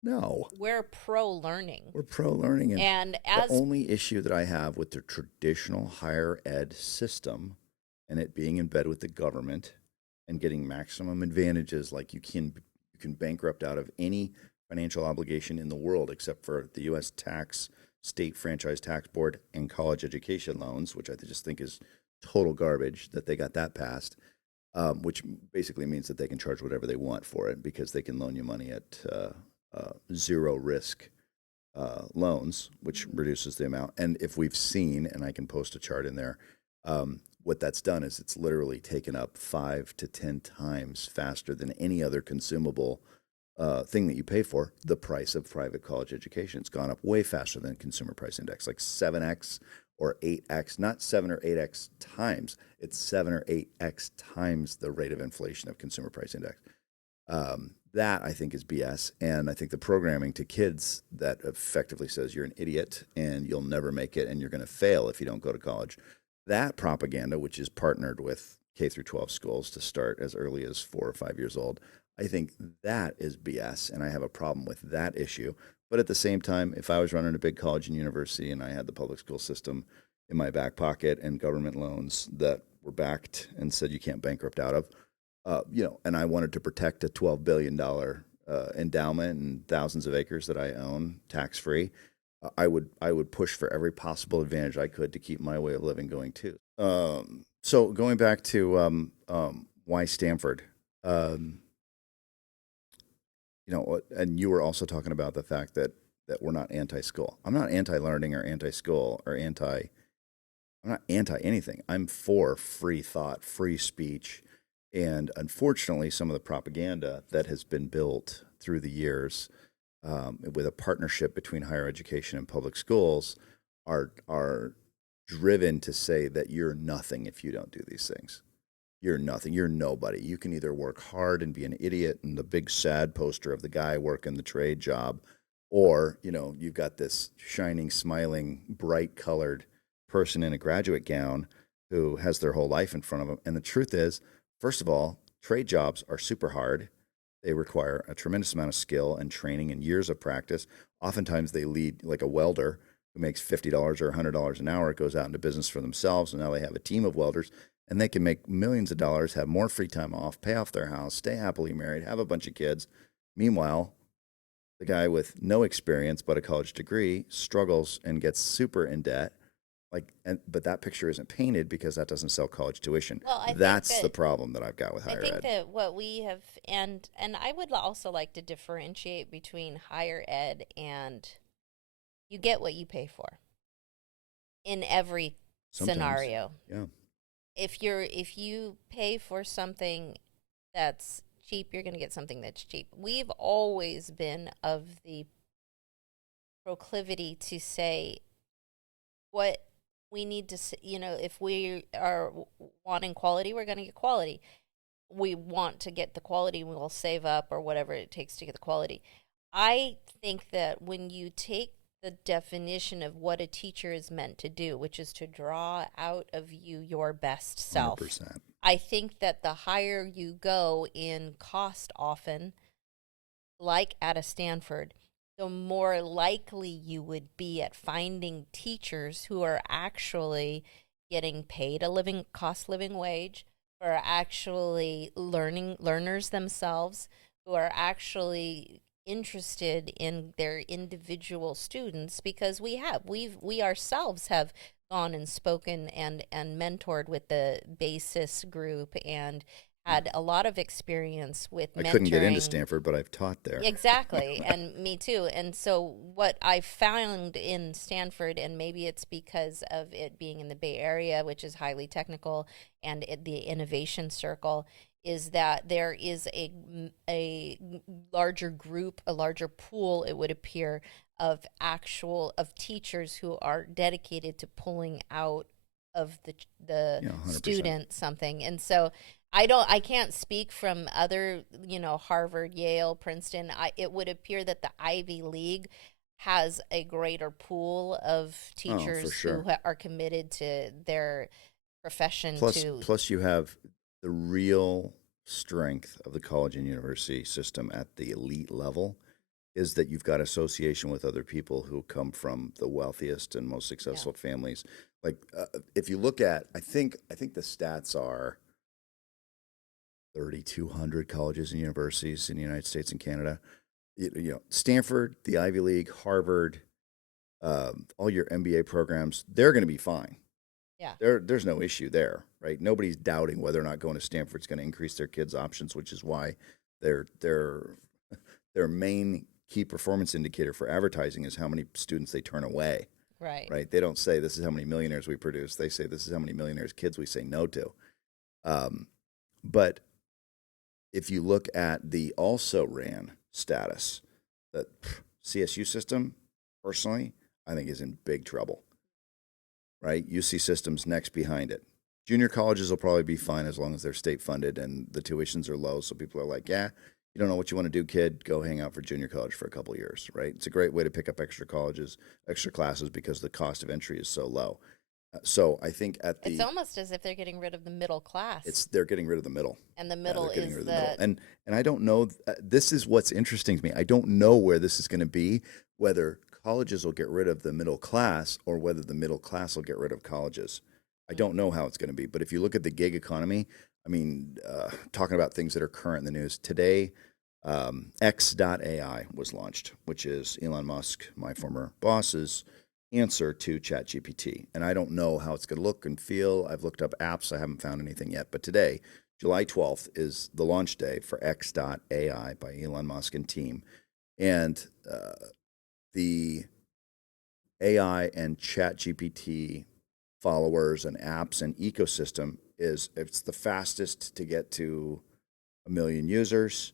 No. We're pro-learning. We're pro-learning. And the only issue that I have with the traditional higher ed system and it being in bed with the government and getting maximum advantages, like you can bankrupt out of any financial obligation in the world except for the U.S. state franchise tax board and college education loans, which I just think is total garbage that they got that passed, which basically means that they can charge whatever they want for it because they can loan you money at zero risk loans, which reduces the amount. And if we've seen, and I can post a chart in there, what that's done is it's literally taken up 5 to 10 times faster than any other consumable thing that you pay for, the price of private college education. It's gone up way faster than consumer price index, like 7x or 8x, not 7 or 8x times. It's 7 or 8x times the rate of inflation of consumer price index. That I think is BS. And I think the programming to kids that effectively says you're an idiot and you'll never make it and you're going to fail if you don't go to college. That propaganda, which is partnered with K through 12 schools to start as early as 4 or 5 years old, I think that is BS. And I have a problem with that issue. But at the same time, if I was running a big college and university and I had the public school system in my back pocket and government loans that were backed and said you can't bankrupt out of, and I wanted to protect a $12 billion endowment and thousands of acres that I own tax free, I would push for every possible advantage I could to keep my way of living going too. So going back to why Stanford, and you were also talking about the fact that we're not anti-school. I'm not anti-learning or anti-school or I'm not anti anything. I'm for free thought, free speech. And unfortunately, some of the propaganda that has been built through the years with a partnership between higher education and public schools are driven to say that you're nothing if you don't do these things. You're nothing. You're nobody. You can either work hard and be an idiot and the big sad poster of the guy working the trade job, or, you've got this shining, smiling, bright colored person in a graduate gown who has their whole life in front of them. And the truth is, first of all, trade jobs are super hard. They require a tremendous amount of skill and training and years of practice. Oftentimes they lead like a welder who makes $50 or $100 an hour, goes out into business for themselves, and now they have a team of welders, and they can make millions of dollars, have more free time off, pay off their house, stay happily married, have a bunch of kids. Meanwhile, the guy with no experience but a college degree struggles and gets super in debt. But that picture isn't painted because that doesn't sell college tuition. Well, That's the problem that I've got with I higher think ed. that what we have, and I would also like to differentiate between higher ed and you get what you pay for in every Sometimes. scenario. Yeah. If you pay for something that's cheap, you're going to get something that's cheap. We've always been of the proclivity to say what we need to, if we are wanting quality, we're going to get quality. We want to get the quality, we'll save up or whatever it takes to get the quality. I think that when you take the definition of what a teacher is meant to do, which is to draw out of you your best self, 100%. I think that the higher you go in cost often, like at a Stanford, the more likely you would be at finding teachers who are actually getting paid a living wage, who are actually learners themselves, who are actually interested in their individual students, because we ourselves have gone and spoken and mentored with the basis group and had a lot of experience with mentoring. I couldn't get into Stanford, but I've taught there. Exactly, and me too. And so what I found in Stanford, and maybe it's because of it being in the Bay Area, which is highly technical, and the innovation circle, is that there is a larger group, a larger pool, it would appear, of teachers who are dedicated to pulling out of the student something. And so I can't speak from other, Harvard, Yale, Princeton. It would appear that the Ivy League has a greater pool of teachers who are committed to their profession. Plus you have the real strength of the college and university system at the elite level is that you've got association with other people who come from the wealthiest and most successful families. Like if you look at, I think the stats are 3,200 colleges and universities in the United States and Canada. Stanford, the Ivy League, Harvard, all your MBA programs, they're going to be fine. Yeah. There's no issue there, right? Nobody's doubting whether or not going to Stanford is going to increase their kids' options, which is why their main key performance indicator for advertising is how many students they turn away. Right. Right. They don't say this is how many millionaires we produce. They say this is how many millionaires kids we say no to. But if you look at the also ran status, the CSU system, personally, I think is in big trouble. right? UC Systems next behind it. Junior colleges will probably be fine as long as they're state funded and the tuitions are low. So people are like, yeah, you don't know what you want to do, kid. Go hang out for junior college for a couple of years, right? It's a great way to pick up extra colleges, extra classes because the cost of entry is so low. So I think it's almost as if they're getting rid of the middle class. they're getting rid of the middle. And the middle they're getting is rid of the middle. And I don't know. This is what's interesting to me. I don't know where this is going to be. Whether colleges will get rid of the middle class or whether the middle class will get rid of colleges. I don't know how it's going to be. But if you look at the gig economy, I mean, talking about things that are current in the news today, X.AI was launched, which is Elon Musk, my former boss's answer to ChatGPT. And I don't know how it's going to look and feel. I've looked up apps. I haven't found anything yet. But today, July 12th, is the launch day for X.AI by Elon Musk and team. And the AI and ChatGPT followers and apps and ecosystem it's the fastest to get to 1 million users.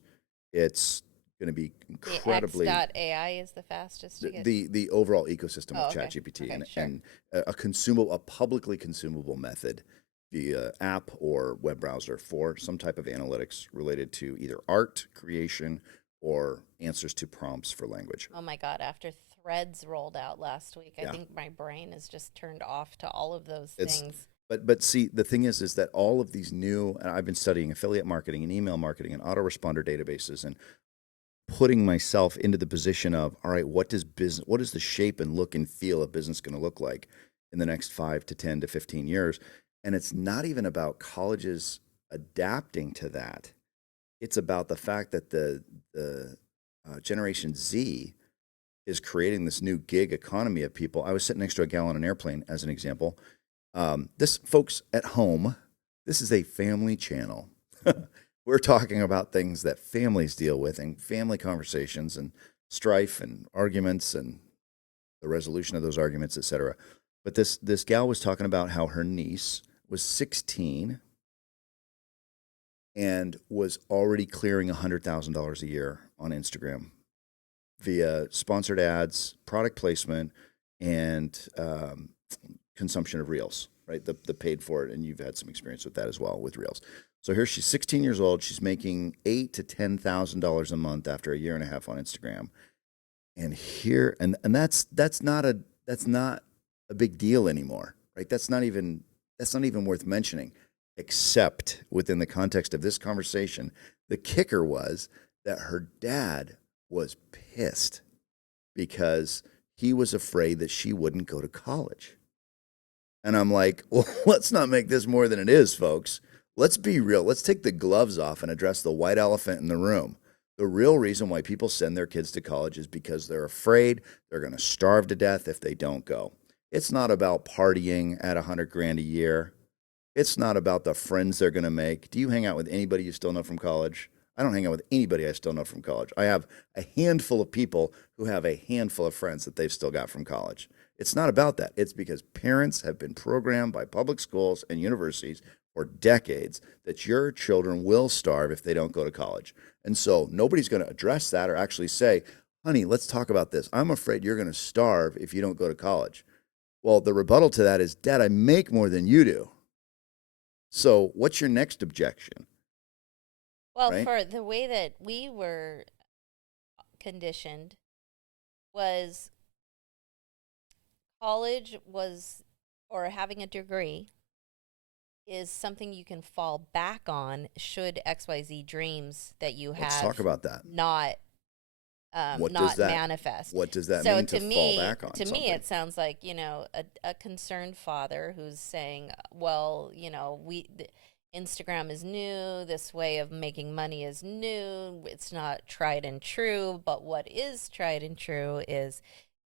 It's going to be incredibly. The X.AI is the fastest to get. The overall ecosystem of okay. ChatGPT Okay, and, sure. and a publicly consumable method via app or web browser for some type of analytics related to either art creation or answers to prompts for language. Oh my God, after Threads rolled out last week, Yeah. I think my brain is just turned off to all of those things. But see, the thing is that all of these and I've been studying affiliate marketing and email marketing and autoresponder databases and putting myself into the position of, all right, what is the shape and look and feel of business going to look like in the next 5 to 10 to 15 years? And it's not even about colleges adapting to that. It's about the fact that the Generation Z is creating this new gig economy of people. I was sitting next to a gal on an airplane, as an example. This, folks at home, this is a family channel. We're talking about things that families deal with and family conversations and strife and arguments and the resolution of those arguments, etc. But this gal was talking about how her niece was 16 and was already clearing $100,000 a year on Instagram via sponsored ads, product placement, and consumption of Reels, right? The paid for it, and you've had some experience with that as well with Reels. So here she's 16 years old. She's making $8,000 to $10,000 a month after a year and a half on Instagram, and that's not a big deal anymore, right? That's not even worth mentioning, except within the context of this conversation. The kicker was that her dad was pissed because he was afraid that she wouldn't go to college. And I'm like, well, let's not make this more than it is, folks. Let's be real. Let's take the gloves off and address the white elephant in the room. The real reason why people send their kids to college is because they're afraid they're going to starve to death if they don't go. It's not about partying at $100,000 a year. It's not about the friends they're going to make. Do you hang out with anybody you still know from college? I don't hang out with anybody I still know from college. I have a handful of people who have a handful of friends that they've still got from college. It's not about that. It's because parents have been programmed by public schools and universities for decades that your children will starve if they don't go to college. And so nobody's going to address that or actually say, honey, let's talk about this. I'm afraid you're going to starve if you don't go to college. Well, the rebuttal to that is, Dad, I make more than you do. So what's your next objection? Well, right? For the way that we were conditioned was college was, or having a degree is something you can fall back on should XYZ dreams that you have. Let's talk about that. Not manifest. What does that mean to fall back on? To me, it sounds like, a concerned father who's saying, well, Instagram is new. This way of making money is new. It's not tried and true. But what is tried and true is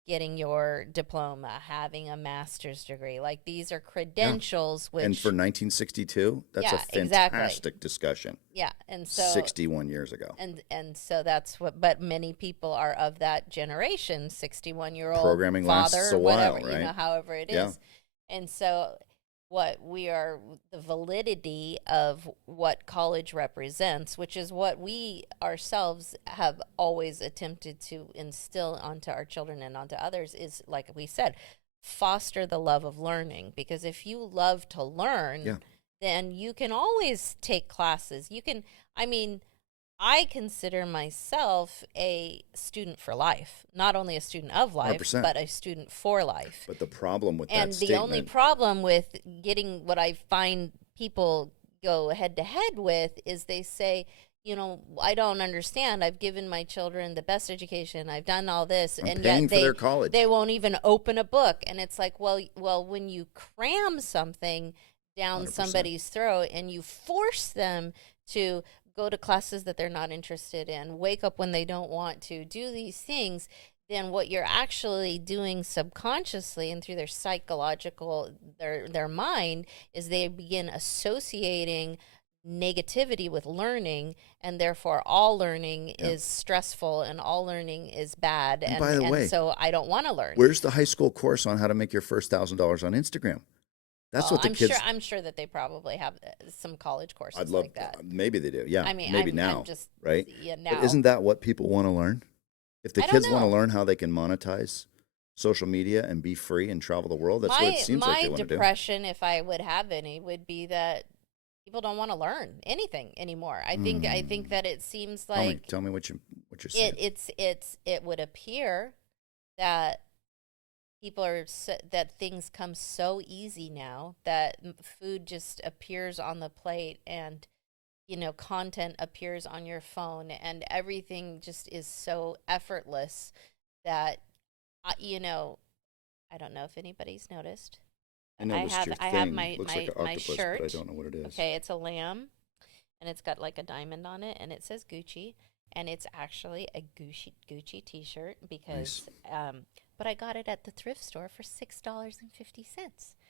getting your diploma, having a master's degree. Like, these are credentials. Yeah. And for 1962, that's a fantastic discussion. Yeah, and so 61 years ago. And so that's what. But many people are of that generation, 61-year-old programming father, lasts a whatever, while, right? However it is. And so the validity of what college represents, which is what we ourselves have always attempted to instill onto our children and onto others, is, like we said, foster the love of learning, because if you love to learn, Yeah. then you can always take classes. You can, I mean, I consider myself a student for life, not only a student of life, 100%. but a student for life. But the problem with that And the statement, only problem with getting what I find people go head to head with is they say, you know, I don't understand. I've given my children the best education. I've done all this, I'm and paying yet for their college. they won't even open a book. And it's like, well, when you cram something down 100%. somebody's throat and you force them to go to classes that they're not interested in, wake up when they don't want to, do these things, then what you're actually doing subconsciously and through their psychological, their mind, is they begin associating negativity with learning, and therefore all learning is stressful and all learning is bad. And by the way, so I don't want to learn. Where's the high school course on how to make your first $1,000 on Instagram? That's Well, what the kids. I'm sure that they probably have some college courses I'd love like that. Maybe they do. Yeah. I mean, maybe I'm now, just, right? Yeah, now. But isn't that what people want to learn? If the I don't kids want to know. learn how they can monetize social media and be free and travel the world, that's what it seems like they want to do. My depression, if I would have any, would be that people don't want to learn anything anymore. I think that it seems like Tell me what you're saying. it would appear that people are that things come so easy now that food just appears on the plate, and content appears on your phone, and everything just is so effortless that I don't know if anybody's noticed. I noticed your I thing. have my Looks like an my octopus, shirt. but I don't know what it is. Okay, it's a lamb, and it's got like a diamond on it, and it says Gucci, and it's actually a Gucci T-shirt because, but I got it at the thrift store for $6.50.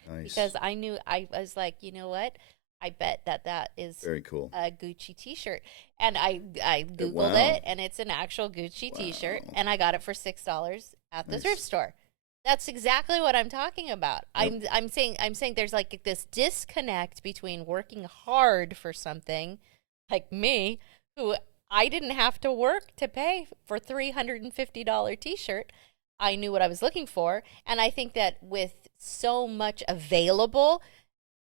Nice. Because I was like, you know what? I bet that is very cool. A Gucci T-shirt, and I Googled it, and it's an actual Gucci T-shirt, and I got it for $6 at the thrift store. That's exactly what I'm talking about. Yep. I'm saying there's like this disconnect between working hard for something, like me, who I didn't have to work to pay for $350 T-shirt. I knew what I was looking for, and I think that with so much available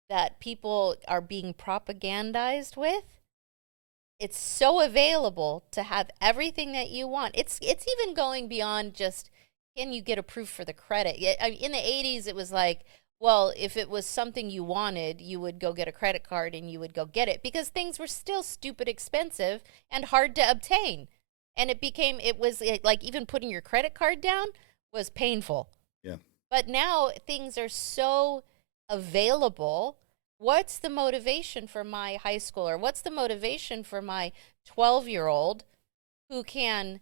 that people are being propagandized with, it's so available to have everything that you want. It's even going beyond just, can you get approved for the credit? In the 80s, it was like, well, if it was something you wanted, you would go get a credit card and you would go get it, because things were still stupid expensive and hard to obtain. And it was like even putting your credit card down was painful. Yeah. But now things are so available. What's the motivation for my high schooler? What's the motivation for my 12-year-old who can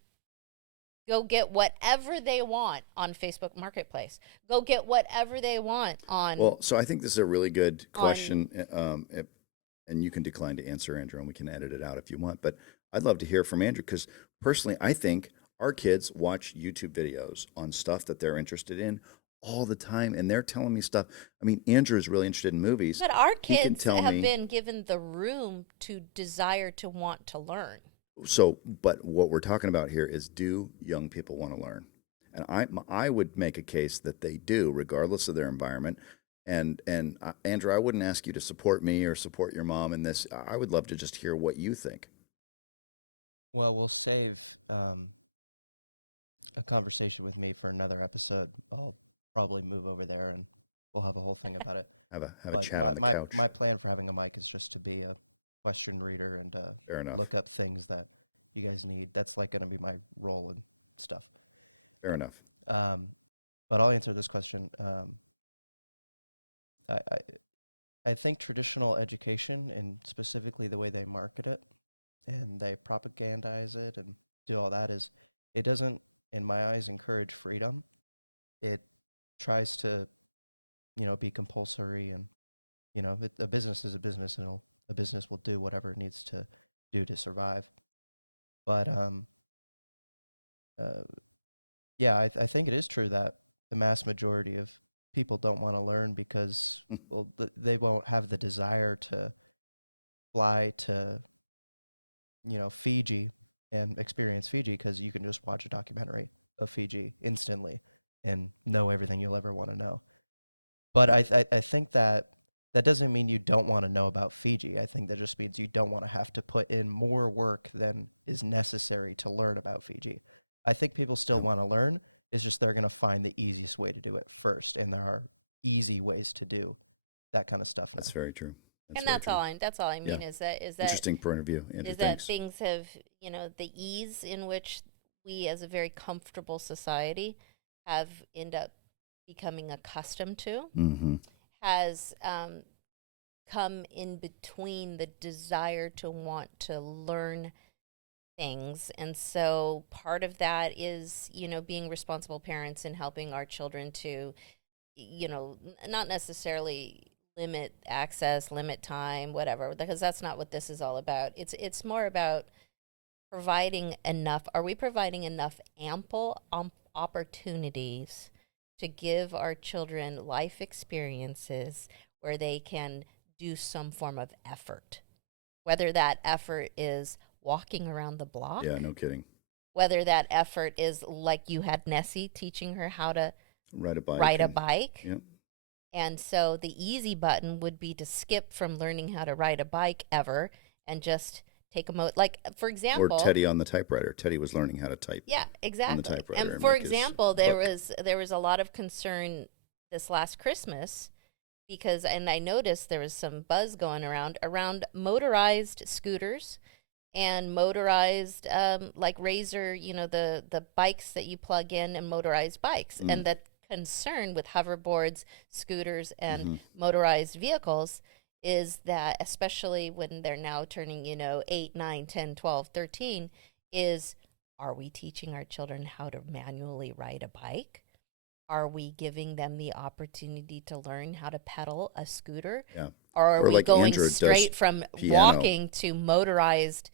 go get whatever they want on Facebook Marketplace? Go get whatever they want on... Well, so I think this is a really good question, and you can decline to answer, Andrew, and we can edit it out if you want. But I'd love to hear from Andrew, because personally, I think our kids watch YouTube videos on stuff that they're interested in all the time, and they're telling me stuff. I mean, Andrew is really interested in movies. But our kids have been given the room to desire to want to learn. So, but what we're talking about here is, do young people want to learn? And I would make a case that they do, regardless of their environment. And Andrew, I wouldn't ask you to support me or support your mom in this. I would love to just hear what you think. Well, we'll save a conversation with me for another episode. I'll probably move over there and we'll have a whole thing about it. Have a chat on the couch. My plan for having a mic is just to be a question reader and Fair enough. look up things that you guys need. That's like going to be my role and stuff. Fair enough. But I'll answer this question. I think traditional education, and specifically the way they market it and they propagandize it and do all that, it doesn't, in my eyes, encourage freedom. It tries to, be compulsory, and, a business is a business, and a business will do whatever it needs to do to survive. But, yeah, I think it is true that the mass majority of people don't want to learn because they won't have the desire to fly to, Fiji and experience Fiji, because you can just watch a documentary of Fiji instantly. and know everything you'll ever want to know. But Yeah. I think that doesn't mean you don't want to know about Fiji. I think that just means you don't want to have to put in more work than is necessary to learn about Fiji. I think people still Yeah. want to learn. It's just they're going to find the easiest way to do it first, and there are easy ways to do that kind of stuff. That's very true. And very that's true. all I Yeah. mean is that Interesting point of view, Andrew. Thanks. things have, the ease in which we as a very comfortable society have end up becoming accustomed to Mm-hmm. has come in between the desire to want to learn things. And so part of that is, being responsible parents and helping our children to, not necessarily limit access, limit time, whatever, because that's not what this is all about. It's more about providing enough. Are we providing enough ample opportunities to give our children life experiences where they can do some form of effort? Whether that effort is walking around the block. Yeah, no kidding. Whether that effort is like you had Nessie teaching her how to Ride a bike. ride a bike. Yep. And so the easy button would be to skip from learning how to ride a bike ever and just take a like, for example. Or Teddy on the typewriter. Teddy was learning how to type. Yeah, exactly. On the typewriter. And for example, there was a lot of concern this last Christmas because, and I noticed there was some buzz going around motorized scooters and motorized, like Razor, the bikes that you plug in and motorized bikes. Mm. And the concern with hoverboards, scooters, and Mm-hmm. motorized vehicles is that, especially when they're now turning, 8, 9, 10, 12, 13, is, are we teaching our children how to manually ride a bike? Are we giving them the opportunity to learn how to pedal a scooter? Yeah. Or are Or we like going Andrew straight does from piano. walking to motorized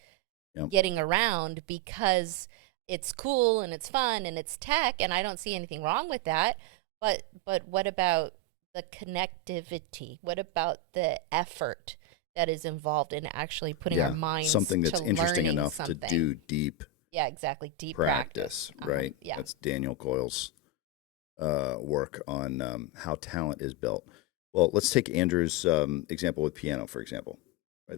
Yep. getting around because it's cool and it's fun and it's tech, and I don't see anything wrong with that. But what about the connectivity? What about the effort that is involved in actually putting our minds something that's to interesting learning enough something? to do deep Yeah, exactly. Deep practice, right? Yeah. That's Daniel Coyle's work on how talent is built. Well, let's take Andrew's example with piano, for example.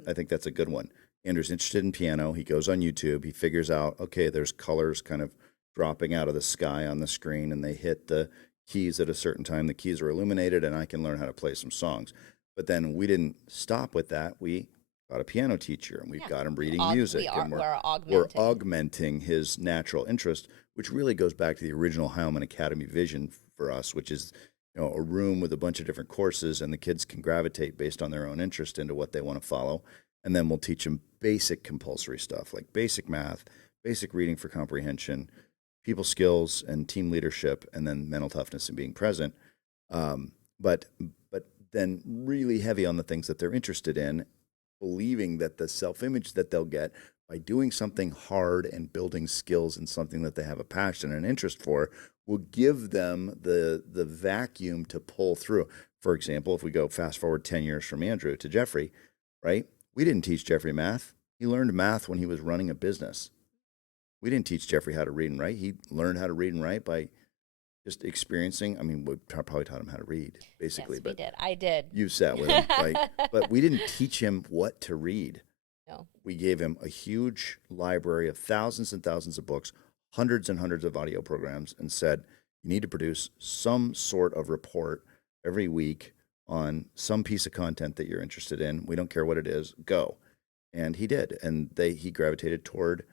I think that's a good one. Andrew's interested in piano. He goes on YouTube. He figures out, okay, there's colors kind of dropping out of the sky on the screen, and they hit the keys at a certain time. The keys are illuminated, and I can learn how to play some songs. But then we didn't stop with that. We got a piano teacher, and we've got him reading music. We're augmenting his natural interest, which really goes back to the original Heilman Academy vision for us, which is a room with a bunch of different courses, and the kids can gravitate based on their own interest into what they want to follow. And then we'll teach them basic compulsory stuff like basic math, basic reading for comprehension, people skills and team leadership, and then mental toughness and being present. But then really heavy on the things that they're interested in, believing that the self-image that they'll get by doing something hard and building skills in something that they have a passion and interest for will give them the vacuum to pull through. For example, if we go fast forward 10 years from Andrew to Jeffrey, right? We didn't teach Jeffrey math. He learned math when he was running a business. We didn't teach Jeffrey how to read and write. He learned how to read and write by just experiencing. I mean, we probably taught him how to read, basically. Yes, but we did. I did. You sat with him, right? But we didn't teach him what to read. No. We gave him a huge library of thousands and thousands of books, hundreds and hundreds of audio programs, and said, you need to produce some sort of report every week on some piece of content that you're interested in. We don't care what it is. Go. And he did. And he gravitated toward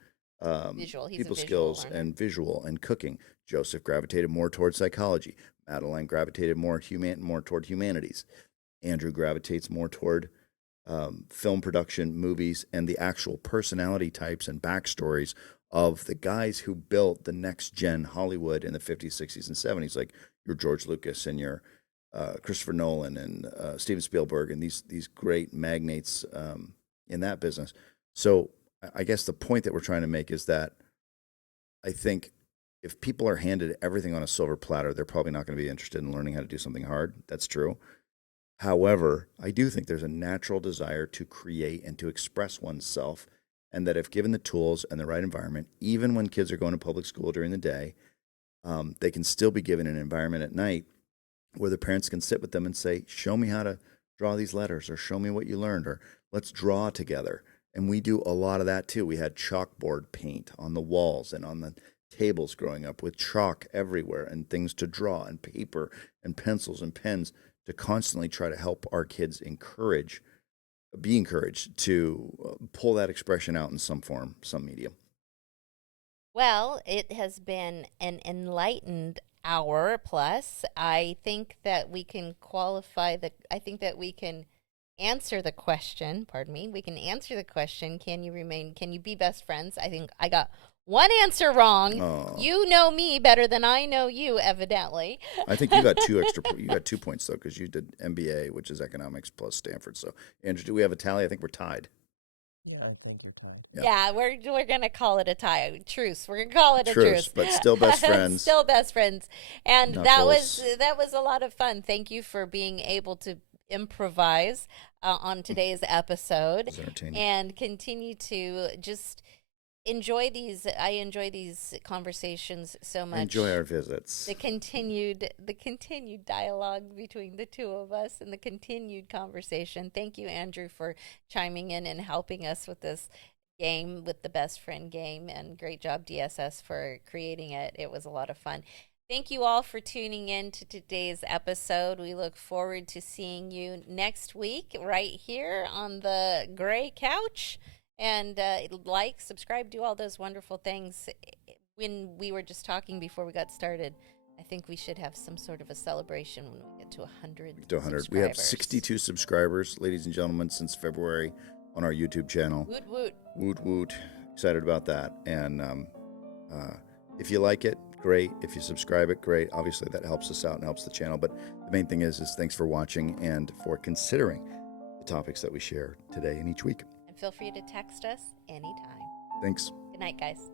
Visual. He's people a visual skills learner. and visual and cooking. Joseph gravitated more toward psychology. Madeline gravitated more toward humanities. Andrew gravitates more toward film production, movies, and the actual personality types and backstories of the guys who built the next gen Hollywood in the 50s, 60s, and 70s, like your George Lucas and your Christopher Nolan and Steven Spielberg and these great magnates in that business. So I guess the point that we're trying to make is that I think if people are handed everything on a silver platter, they're probably not going to be interested in learning how to do something hard. That's true. However, I do think there's a natural desire to create and to express oneself, and that if given the tools and the right environment, even when kids are going to public school during the day, they can still be given an environment at night where the parents can sit with them and say, show me how to draw these letters, or show me what you learned, or let's draw together. And we do a lot of that too. We had chalkboard paint on the walls and on the tables growing up, with chalk everywhere and things to draw and paper and pencils and pens, to constantly try to help our kids be encouraged to pull that expression out in some form, some medium. Well, it has been an enlightened hour plus. I think that we can answer the question, pardon me. We can answer the question, can you be best friends? I think I got one answer wrong. Oh. You know me better than I know you, evidently. I think you got you got 2 points though, because you did MBA, which is economics plus Stanford. So, Andrew, do we have a tally? I think we're tied. Yeah, I think you're tied. Yeah, we're gonna call it a tie. Truce. We're gonna call it a truce. But still best friends. Still best friends. And Knuckles. that was a lot of fun. Thank you for being able to improvise on today's episode. It was entertaining. And continue to just enjoy these. I enjoy these conversations so much. Enjoy our visits. The continued dialogue between the two of us and the continued conversation. Thank you, Andrew, for chiming in and helping us with this game, with the best friend game, and great job, DSS, for creating it. It was a lot of fun. Thank you all for tuning in to today's episode. We look forward to seeing you next week right here on the gray couch. And subscribe, do all those wonderful things. When we were just talking before we got started, I think we should have some sort of a celebration when we get to 100. To 100. We have 62 subscribers, ladies and gentlemen, since February on our YouTube channel. Woot woot. Woot woot. Excited about that. And if you like it, great. If you subscribe it, great. Obviously, that helps us out and helps the channel. But the main thing is thanks for watching and for considering the topics that we share today and each week. Feel free to text us anytime. Thanks. Good night, guys.